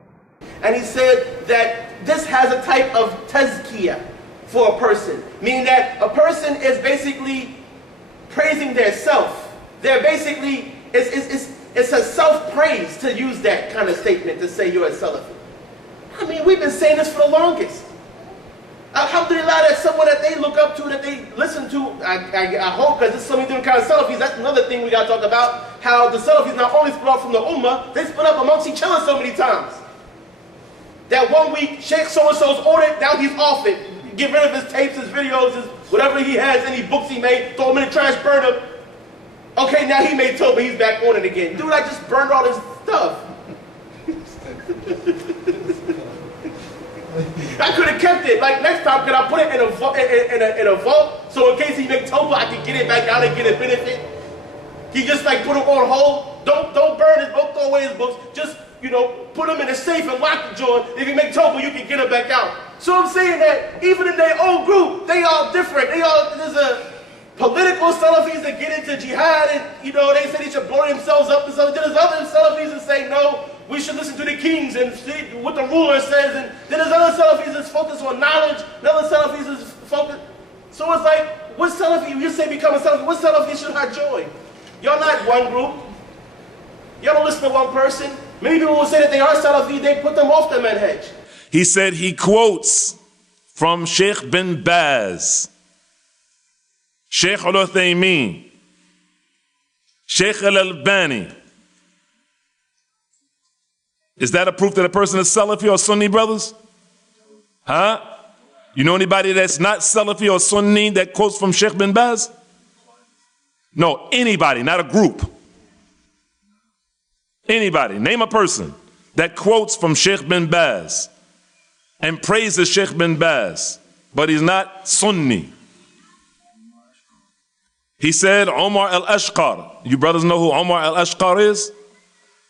And he said that this has a type of tazkiyah for a person, meaning that a person is basically praising their self. They're basically, it's a self-praise to use that kind of statement to say you're a Salafi. I mean, we've been saying this for the longest. Alhamdulillah, that's someone that they look up to, that they listen to. I hope, because there's so many different kinds of Salafis. That's another thing we got to talk about, how the Salafis not only split off from the Ummah, they split up amongst each other so many times. That one week, Sheikh so-and-so's on it, now he's off it. Get rid of his tapes, his videos, his whatever he has, any books he made, throw them in the trash, burn them. Okay, now he made Tawbah, he's back on it again. Dude, I just burned all his stuff. I could have kept it. Like next time, could I put it in a vault, so in case he make Tawbah, I can get it back out and get a benefit? He just like put it on hold. Don't burn his book, throw away his books. Just, you know, put them in a safe and lock the joint. If you make Tawbah, you can get it back out. So I'm saying that even in their own group, they all different. There's a political Salafis that get into jihad, and you know, they say they should blow themselves up and stuff. Then there's other Salafis that say no, we should listen to the kings and see what the ruler says. And then there's other Salafis that's focused on knowledge, and other Salafis that's focused. So it's like, what Salafi, you say become a Salafi, what Salafi should I join? Y'all not one group. Y'all don't listen to one person. Many people will say that they are Salafi, they put them off the Manhaj. He said he quotes from Sheikh bin Baz, Sheikh al-Uthaymeen, Sheikh al-Albani. Is that a proof that a person is Salafi or Sunni, brothers? Huh? You know anybody that's not Salafi or Sunni that quotes from Sheikh bin Baz? No, anybody, not a group. Anybody, name a person that quotes from Sheikh bin Baz and praises Sheikh bin Baz, but he's not Sunni. He said Omar al-Ashqar. You brothers know who Omar al-Ashqar is?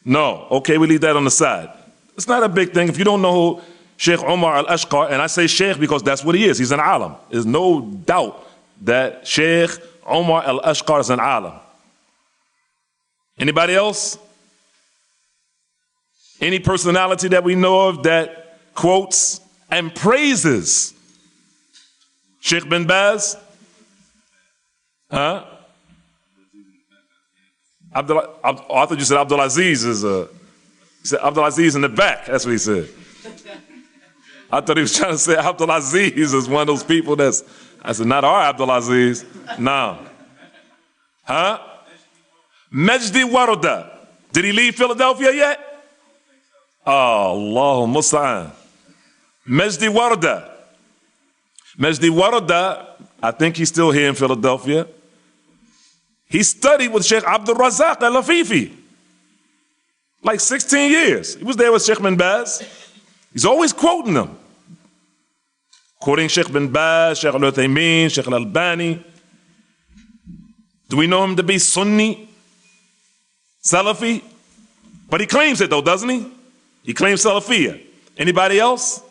No. Okay, we leave that on the side. It's not a big thing. If you don't know who Sheikh Omar al-Ashqar, and I say Sheikh because that's what he is. He's an alim. There's no doubt that Sheikh Omar al-Ashqar is an alim. Anybody else? Any personality that we know of that quotes and praises Sheikh bin Baz? Huh? I thought you said Abdul Aziz is he said Abdul Aziz in the back. That's what he said. I thought he was trying to say Abdul Aziz is one of those people that's, I said, not our Abdul Aziz. No. Huh? Majdi Warda. Did he leave Philadelphia yet? Oh, Allahu Musta'an. Majdi Warda. Majdi Warda, I think he's still here in Philadelphia. He studied with Sheikh Abdul Razak al-Afifi. Like 16 years. He was there with Sheikh bin Baz. He's always quoting them. Quoting Sheikh bin Baz, Sheikh al-Uthaymeen, Sheikh al-Albani. Do we know him to be Sunni? Salafi? But he claims it though, doesn't he? He claims Salafiyah. Anybody else?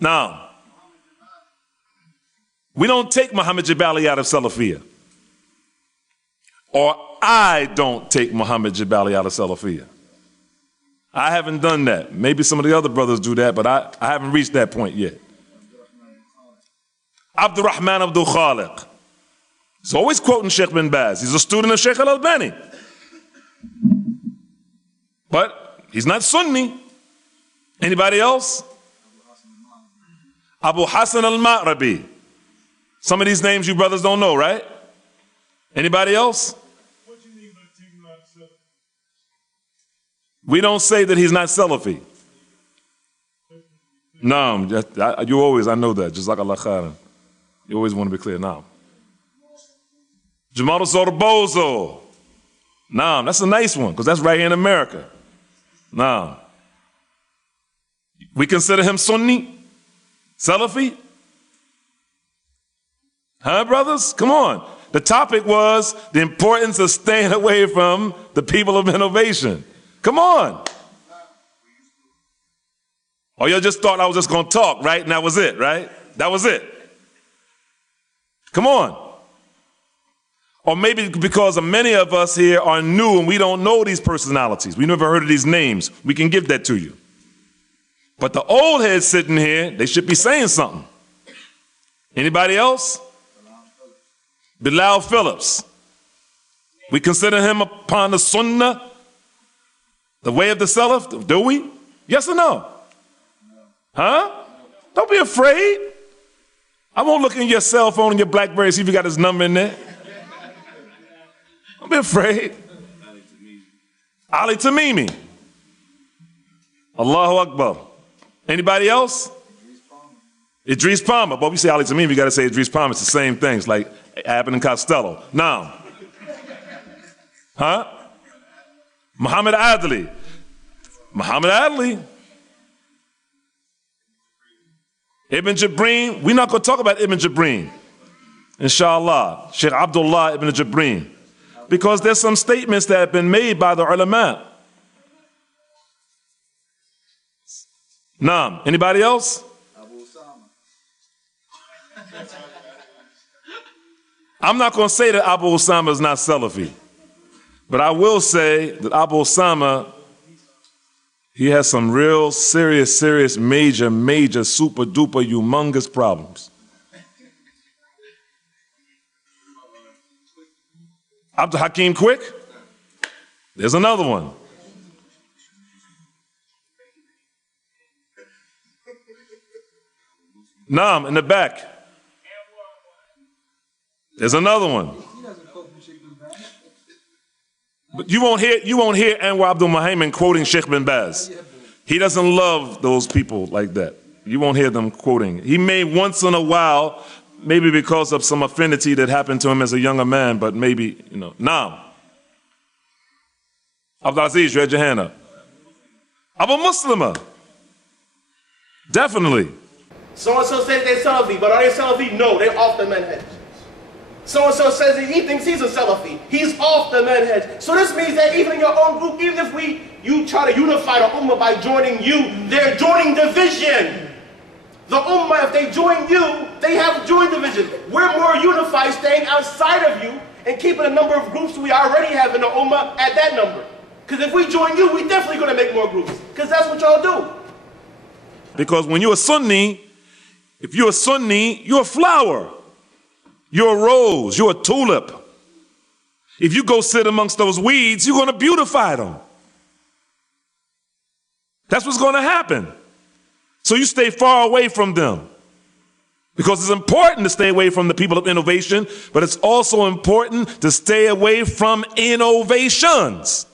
No. We don't take Muhammad Jabali out of Salafiyah. Or I don't take Muhammad Jabali out of Salafiyah. I haven't done that. Maybe some of the other brothers do that, but I haven't reached that point yet. Abdurrahman Abdul Khaliq. He's always quoting Sheikh bin Baz. He's a student of Sheikh al-Albani. But he's not Sunni. Anybody else? Abu Hassan al-Ma'rabi. Some of these names you brothers don't know, right? Anybody else? What do you mean by taking him out of Salafi? We don't say that he's not Salafi. No, you always, I know that. Just like Allah Khairan. You always want to be clear. Now. Jamal Sorbozo. Nah, that's a nice one, because that's right here in America. Nah. We consider him Sunni? Salafi? Huh, brothers? Come on. The topic was the importance of staying away from the people of innovation. Come on. Or you just thought I was just going to talk, right? And that was it, right? That was it. Come on. Or maybe because many of us here are new and we don't know these personalities. We never heard of these names. We can give that to you. But the old heads sitting here, they should be saying something. Anybody else? Bilal Phillips. We consider him upon the Sunnah, the way of the Salaf, do we? Yes or no? Huh? Don't be afraid. I won't look in your cell phone and your BlackBerry and see if you got his number in there. Don't be afraid. Ali Tamimi. Allahu Akbar. Anybody else? Idris Palmer. But we say Ali Tamimi, you got to say Idris Palmer. It's the same thing. It's like Abbott and Costello. Now. Huh? Muhammad Adli. Muhammad Adli. Ibn Jabreen. We're not going to talk about Ibn Jabreen. Inshallah. Sheikh Abdullah Ibn Jabreen. Because there's some statements that have been made by the ulama. Naam. Anybody else? I'm not going to say that Abu Osama is not Salafi. But I will say that Abu Osama, he has some real serious, major, super duper, humongous problems. Abdul Hakim Quick? There's another one. Naam, in the back. There's another one. But you won't hear Anwar Abdul Muhammad quoting Sheikh bin Baz. He doesn't love those people like that. You won't hear them quoting. He may once in a while, maybe because of some affinity that happened to him as a younger man, but maybe, Naam. Abdul Aziz, raise your hand up. Abu Muslima. Definitely. So-and-so says they're Salafi, but are they Salafi? No, they're off the Manhaj. So-and-so says that he thinks he's a Salafi. He's off the Manhaj. So this means that even in your own group, even if you try to unify the Ummah by joining you, they're joining division. The Ummah, if they join you, they have joined division. We're more unified staying outside of you and keeping the number of groups we already have in the Ummah at that number. Because if we join you, we definitely going to make more groups. Because that's what y'all do. Because when you're a Sunni, if you're a Sunni, you're a flower. You're a rose. You're a tulip. If you go sit amongst those weeds, you're going to beautify them. That's what's going to happen. So you stay far away from them. Because it's important to stay away from the people of innovation, but it's also important to stay away from innovations.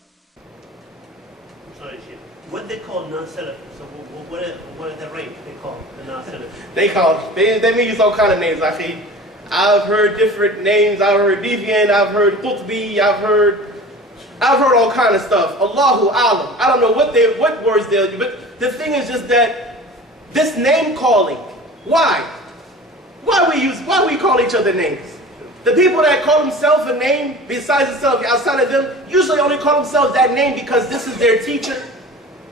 Sorry, Sheikh. What they call non-Salafi? So what are the range they call the non-Salafi? They may use all kind of names, Aqeed. I've heard different names. I've heard deviant, I've heard qutbi, I've heard all kind of stuff. Allahu Alam. I don't know what words they'll use, but the thing is just that this name calling, why? Why we call each other names? The people that call themselves a name besides themselves, outside of them, usually only call themselves that name because this is their teacher.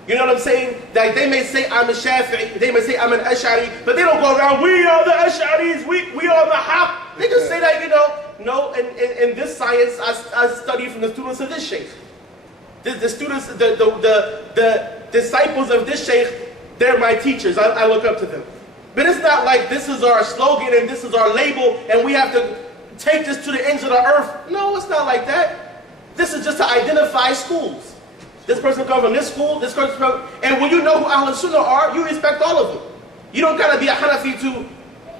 You know what I'm saying? Like they may say I'm a Shafi'i, they may say I'm an Ash'ari, but they don't go around, we are the Ash'aris, we are the Haq. They just say that, you know, no, in this science I study from the students of this sheikh. The students, the disciples of this sheikh, they're my teachers, I look up to them. But it's not like this is our slogan and this is our label and we have to take this to the ends of the earth. No, it's not like that. This is just to identify schools. This person comes from this school, this person comes, and when you know who Ahl Sunnah are, you respect all of them. You don't gotta be a Hanafi to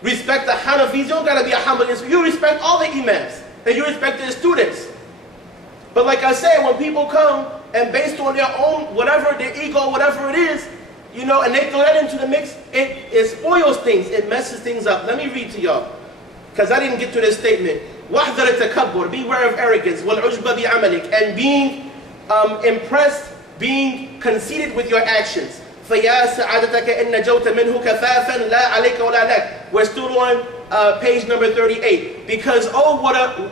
respect the Hanafis, you don't gotta be a Hanbali, you respect all the Imams, and you respect their students. But like I said, when people come and based on their own, whatever, their ego, whatever it is, you know, and they throw that into the mix, it spoils things, it messes things up. Let me read to y'all, because I didn't get to this statement. وَحْذَرِ التَّكَبُّرِ, beware of arrogance, وَالْعُجْبَ بِعَمَلِكَ, and being impressed, being conceited with your actions. فَيَا سَعَادَتَكَ إِنَّ جَوْتَ مِنْهُ كَفَافًا لَا عَلَيْكَ وَلَا لَكَ. We're still on page number 38. Because, oh,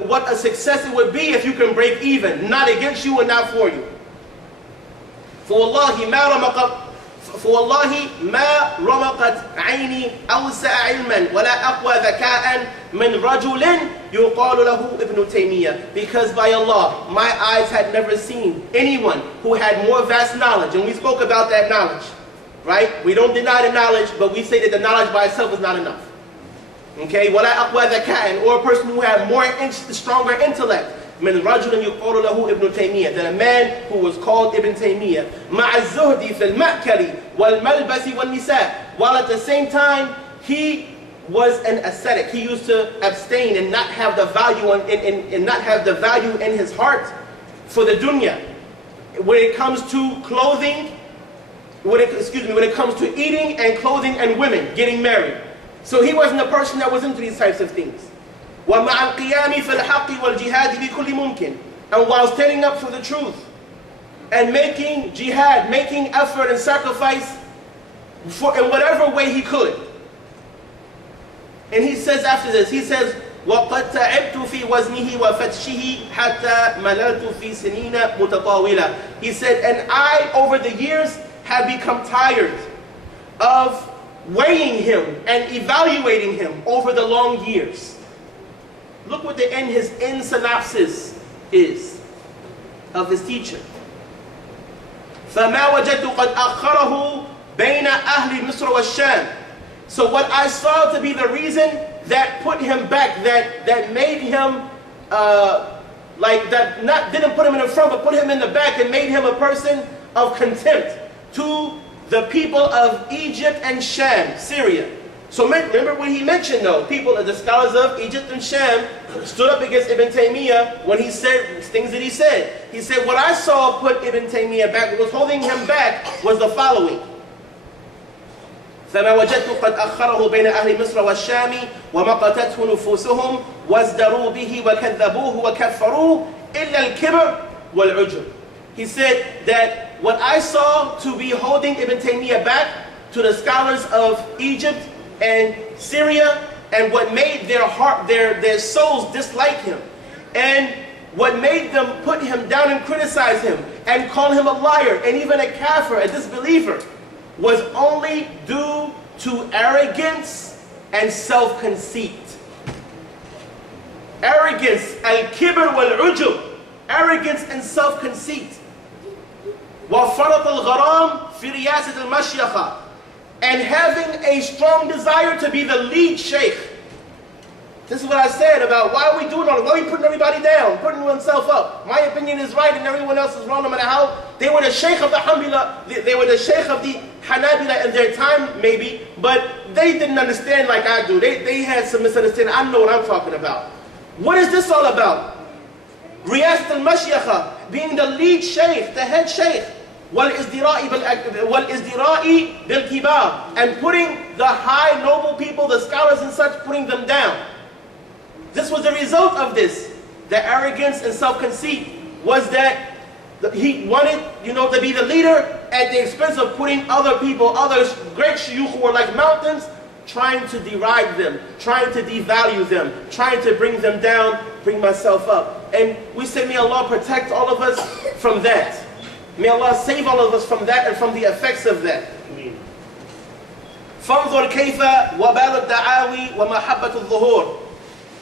what a success it would be if you can break even, not against you and not for you. فَوَاللَّهِ مَا رَمَقَتْ عَيْنِي أَوْسَعَ عِلْمًا وَلَا أَقْوَى ذَكَاءً مِنْ رَجُلٍ يُقَالُ لَهُ ابْنُ تَيْمِيَّةَ. Because by Allah, my eyes had never seen anyone who had more vast knowledge. And we spoke about that knowledge, right? We don't deny the knowledge, but we say that the knowledge by itself is not enough. Okay? وَلَا أَقْوَى ذَكَاءً, or a person who had more stronger intellect. من رجل يقول له ابن تيمية, than a man who was called Ibn Taymiyyah. مع الزهد في المأكل والملبس والنساء. While at the same time he was an ascetic. He used to abstain and not have the value and not have the value in his heart for the dunya. When it comes to clothing, when it comes to eating and clothing and women, getting married. So he wasn't a person that was into these types of things. وَمَعَ الْقِيَامِ فِي الْحَقِّ وَالْجِهَادِ بِكُلِّ مُمْكِنٍ. And while standing up for the truth and making jihad, making effort and sacrifice in whatever way he could. And he says after this, he says, وَقَدْ تَعِبْتُ فِي وَزْنِهِ وَفَتْشِهِ حَتَّى مَلَلْتُ فِي سِنِينَ مُتَطَاوِلًا. He said, and I, over the years, have become tired of weighing him and evaluating him over the long years. Look what his end synopsis is of his teacher. فَمَا وَجَدْتُ قَدْ أَخَّرَهُ بَيْنَ أَهْلِ مِصْرَ وَالشَّامِ. So what I saw to be the reason that put him back, that made him, didn't put him in the front, but put him in the back and made him a person of contempt to the people of Egypt and Sham, Syria. So remember what he mentioned though, the scholars of Egypt and Sham stood up against Ibn Taymiyyah when he said things that he said. He said, what I saw put Ibn Taymiyyah back, what was holding him back was the following. فَمَا وَجَدْتُ قَدْ أَخَّرَهُ بَيْنَ أَهْلِ مِصْرَ وَالشَّامِ وَمَقَتَتْهُ نُفُوسُهُمْ وَازْدَرُوا بِهِ وَكَذَّبُوهُ وَكَفَّرُوهُ إِلَّا الْكِبْرُ وَالْعُجْبُ. He said that what I saw to be holding Ibn Taymiyyah back to the scholars of Egypt and Syria, and what made their souls dislike him, and what made them put him down and criticize him, and call him a liar, and even a kafir, a disbeliever, was only due to arrogance and self-conceit. Arrogance, al-kibr wal-ujub, arrogance and self-conceit. وَفَرَطَ الْغَرَامِ فِي رِيَاسَةِ الْمَشْيَخَةِ, and having a strong desire to be the lead sheikh. This is what I said about why are we doing all this? Why are we putting everybody down, putting oneself up? My opinion is right and everyone else is wrong, no matter how. They were the sheikh of the Hanbala, they were the sheikh of the Hanabila in their time maybe, but they didn't understand like I do. They had some misunderstanding. I know what I'm talking about. What is this all about? Riyasat al-Mashyakha, being the lead sheikh, the head sheikh. وَالْإِزْدِرَاءِ بِالْكِبَارِ, and putting the high noble people, the scholars and such, putting them down. This was the result of this. The arrogance and self-conceit was that he wanted, to be the leader at the expense of putting other people, others, great shuyukh who were like mountains, trying to deride them, trying to devalue them, trying to bring them down, bring myself up. And we say, may Allah protect all of us from that. May Allah save all of us from that and from the effects of that. فانظر كيف وبال الدعاوي ومحبة الظهور.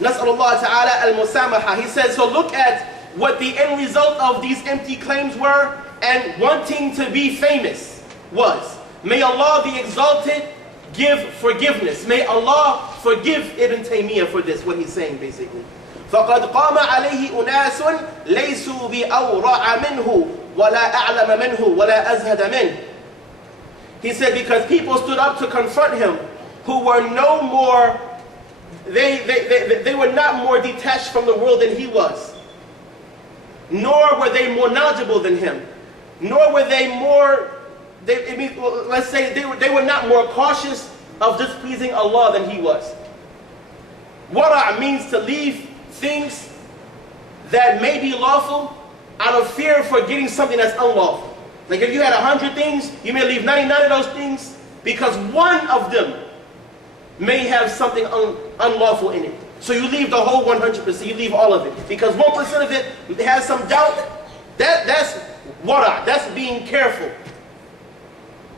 نسأل الله تعالى المسامحة. He says, so look at what the end result of these empty claims were and wanting to be famous was. May Allah the exalted give forgiveness. May Allah forgive Ibn Taymiyyah for this, what he's saying basically. فَقَدْ قَامَ عَلَيْهِ أُنَاسٌ لَيْسُوا بِأَوْرَعَ مِنْهُ وَلَا أَعْلَمَ مِنْهُ وَلَا أَزْهَدَ مِنْهُ. He said because people stood up to confront him who were no more, they were not more detached from the world than he was. Nor were they more knowledgeable than him. Nor were they more, let's say they were not more cautious of displeasing Allah than he was. Wara' means to leave things that may be lawful out of fear for getting something that's unlawful. Like if you had 100 things, you may leave 99 of those things because one of them may have something unlawful in it. So you leave the whole 100%, you leave all of it. Because 1% of it has some doubt, that's wara', that's being careful.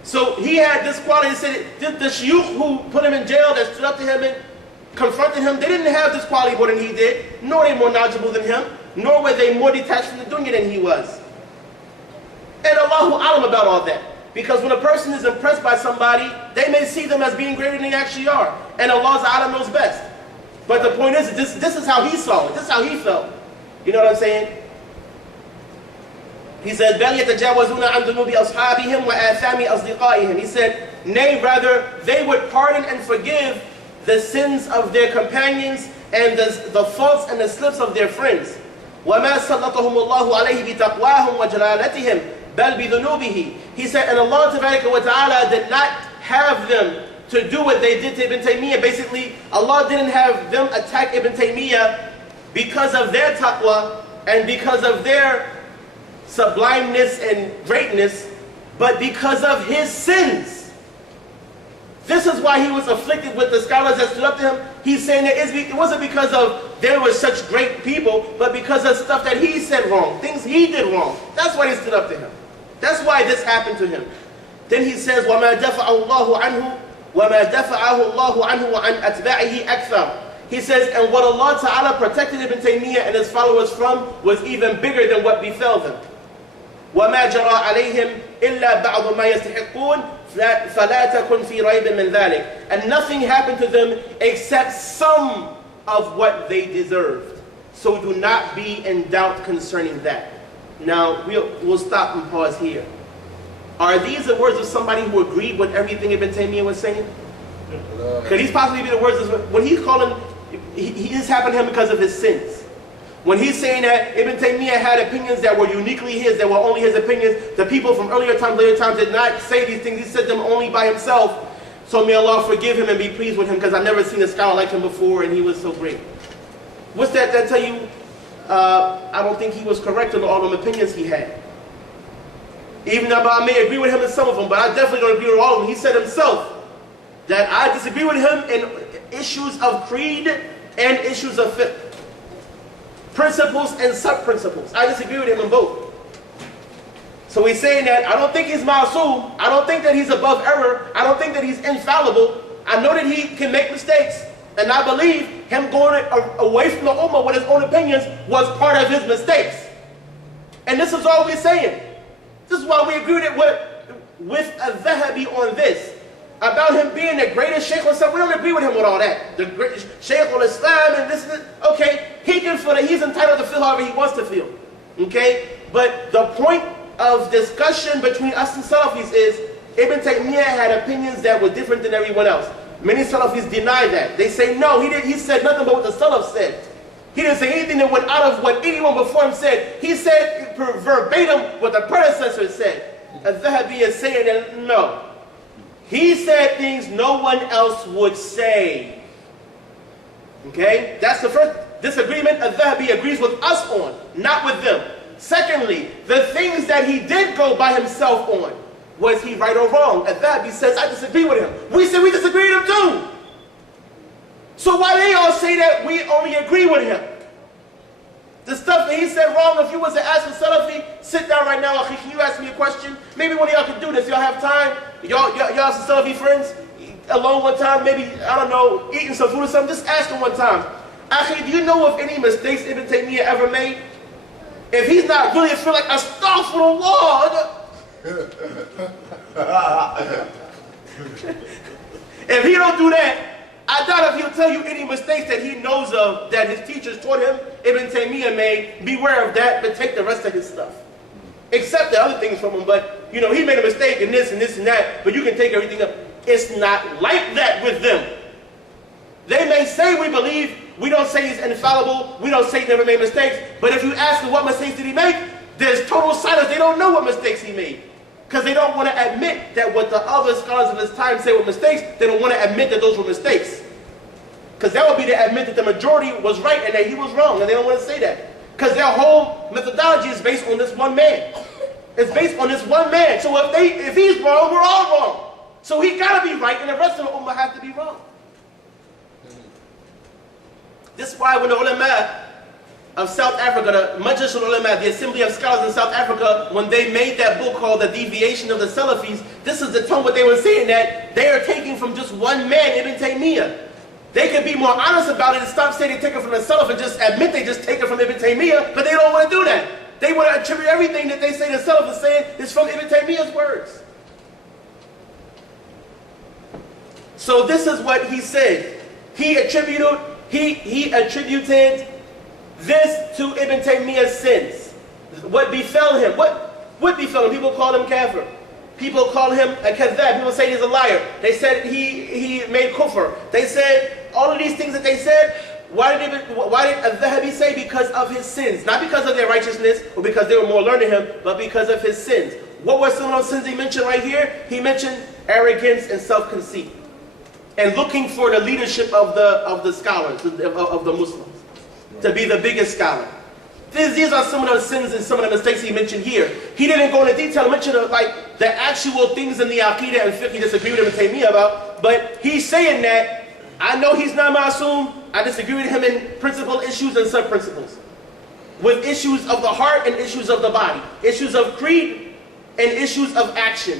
So he had this quality. He said the shuyukh who put him in jail, that stood up to him and confronted him, they didn't have this quality more than he did, nor were they more knowledgeable than him, nor were they more detached from the dunya than he was. And Allahu alam about all that. Because when a person is impressed by somebody, they may see them as being greater than they actually are. And Allah Ta'ala knows best. But the point is, this is how he saw it. This is how he felt. You know what I'm saying? He said, بَلْ يَتَجَاوَزُونَ عَنْ ذُنُوبِ أَصْحَابِهِمْ وَآثَامِ أَصْدِقَائِهِمْ. He said, nay, rather, they would pardon and forgive the sins of their companions and the faults and the slips of their friends. وَمَا سَلَّطَهُمُ اللَّهُ عَلَيْهِ بِتَقْوَاهُمْ وَجَلَالَتِهِمْ بَلْ بِذُنُوبِهِ. He said, and Allah Ta'ala did not have them to do what they did to Ibn Taymiyyah. Basically, Allah didn't have them attack Ibn Taymiyyah because of their taqwa and because of their sublimeness and greatness, but because of his sins. This is why he was afflicted with the scholars that stood up to him. He's saying that it wasn't because of they were such great people, but because of stuff that he said wrong, things he did wrong. That's why he stood up to him. That's why this happened to him. Then he says, وَمَا دَفَعَهُ اللَّهُ عَنْهُ وَعَنْ أَتْبَاعِهِ أَكْثَرُ. He says, and what Allah Ta'ala protected Ibn Taymiyyah and his followers from was even bigger than what befell them. وَمَا جَرَى عَلَيْهِمْ إِلَّا بَعْضُ مَا يَسْتَحِقُّونَ فَلَا تَكُنْ فِي رَيْبٍ مِّن ذَلِكَ. And nothing happened to them except some of what they deserved. So do not be in doubt concerning that. Now, we'll stop and pause here. Are these the words of somebody who agreed with everything Ibn Taymiyyah was saying? Could these possibly be the words of, when he's calling, this happened to him because of his sins. When he's saying that Ibn Taymiyyah had opinions that were uniquely his, that were only his opinions, the people from earlier times, later times did not say these things. He said them only by himself. So may Allah forgive him and be pleased with him, because I've never seen a scholar like him before and he was so great. What's that tell you? I don't think he was correct in all the opinions he had. Even though I may agree with him in some of them, but I definitely don't agree with all of them. He said himself that I disagree with him in issues of creed and issues of fiqh. Principles and sub-principles. I disagree with him in both. So he's saying that I don't think he's ma'soom. I don't think that he's above error. I don't think that he's infallible. I know that he can make mistakes. And I believe him going away from the ummah with his own opinions was part of his mistakes. And this is all we're saying. This is why we agreed with adh-Dhahabee on this. About him being the greatest Shaykh al-Islam. We don't agree with him with all that. The great Shaykh al-Islam and this and this. Okay, he can feel that he's entitled to feel however he wants to feel. Okay? But the point of discussion between us and Salafis is Ibn Taymiyyah had opinions that were different than everyone else. Many Salafis deny that. They say, no, he said nothing but what the Salaf said. He didn't say anything that went out of what anyone before him said. He said verbatim what the predecessors said. Adh-Dhahabee is saying that, no. He said things no one else would say. Okay? That's the first disagreement Adh-Dhahabee agrees with us on, not with them. Secondly, the things that he did go by himself on, was he right or wrong? Adh-Dhahabee says, I disagree with him. We said we disagree with him too. So why they all say that we only agree with him? The stuff that he said wrong, if you was to ask a Salafi, sit down right now, can you ask me a question? Maybe one of y'all can do this. Y'all have time? Y'all some Salafi friends? Alone one time, maybe, I don't know, eating some food or something? Just ask him one time. Akhi, do you know of any mistakes Ibn Taymiyyah ever made? If he's not really feel like astaghfirullah, if he don't do that, I doubt if he'll tell you any mistakes that he knows of that his teachers taught him, Ibn Taymiyyah made. Beware of that, but take the rest of his stuff. Accept the other things from him, but you know, he made a mistake in this and this and that, but you can take everything up. It's not like that with them. They may say we believe, we don't say he's infallible, we don't say he never made mistakes, but if you ask him what mistakes did he make, there's total silence. They don't know what mistakes he made. Because they don't want to admit that what the other scholars of his time say were mistakes, they don't want to admit that those were mistakes. Because that would be to admit that the majority was right and that he was wrong, and they don't want to say that. Because their whole methodology is based on this one man. It's based on this one man. So if he's wrong, we're all wrong. So he got to be right, and the rest of the ummah has to be wrong. This is why when the ulama of South Africa, the Majlis al-Ulama, the Assembly of Scholars in South Africa, when they made that book called The Deviation of the Salafis, this is the tone what they were saying, that they are taking from just one man, Ibn Taymiyyah. They could be more honest about it and stop saying they take it from the Salaf and just admit they just take it from Ibn Taymiyyah, but they don't want to do that. They want to attribute everything that they say the Salaf is saying is from Ibn Taymiyyah's words. So this is what he said. He attributed this to Ibn Taymiyyah's sins. What befell him? What befell him? People call him kafir. People call him a kadhab. People say he's a liar. They said he made kufr. They said all of these things that they said. Why did adh-Dhahabee say? Because of his sins. Not because of their righteousness or because they were more learned than him, but because of his sins. What were some of those sins he mentioned right here? He mentioned arrogance and self-conceit. And looking for the leadership of the scholars, of the Muslims. To be the biggest scholar. These are some of those sins and some of the mistakes he mentioned here. He didn't go into detail and mention like the actual things in the Aqeedah and fiqh he disagreed with Ibn Taymiyyah about, but he's saying that, I know he's not ma'asum, I disagree with him in principal issues and sub-principles. With issues of the heart and issues of the body. Issues of creed and issues of action.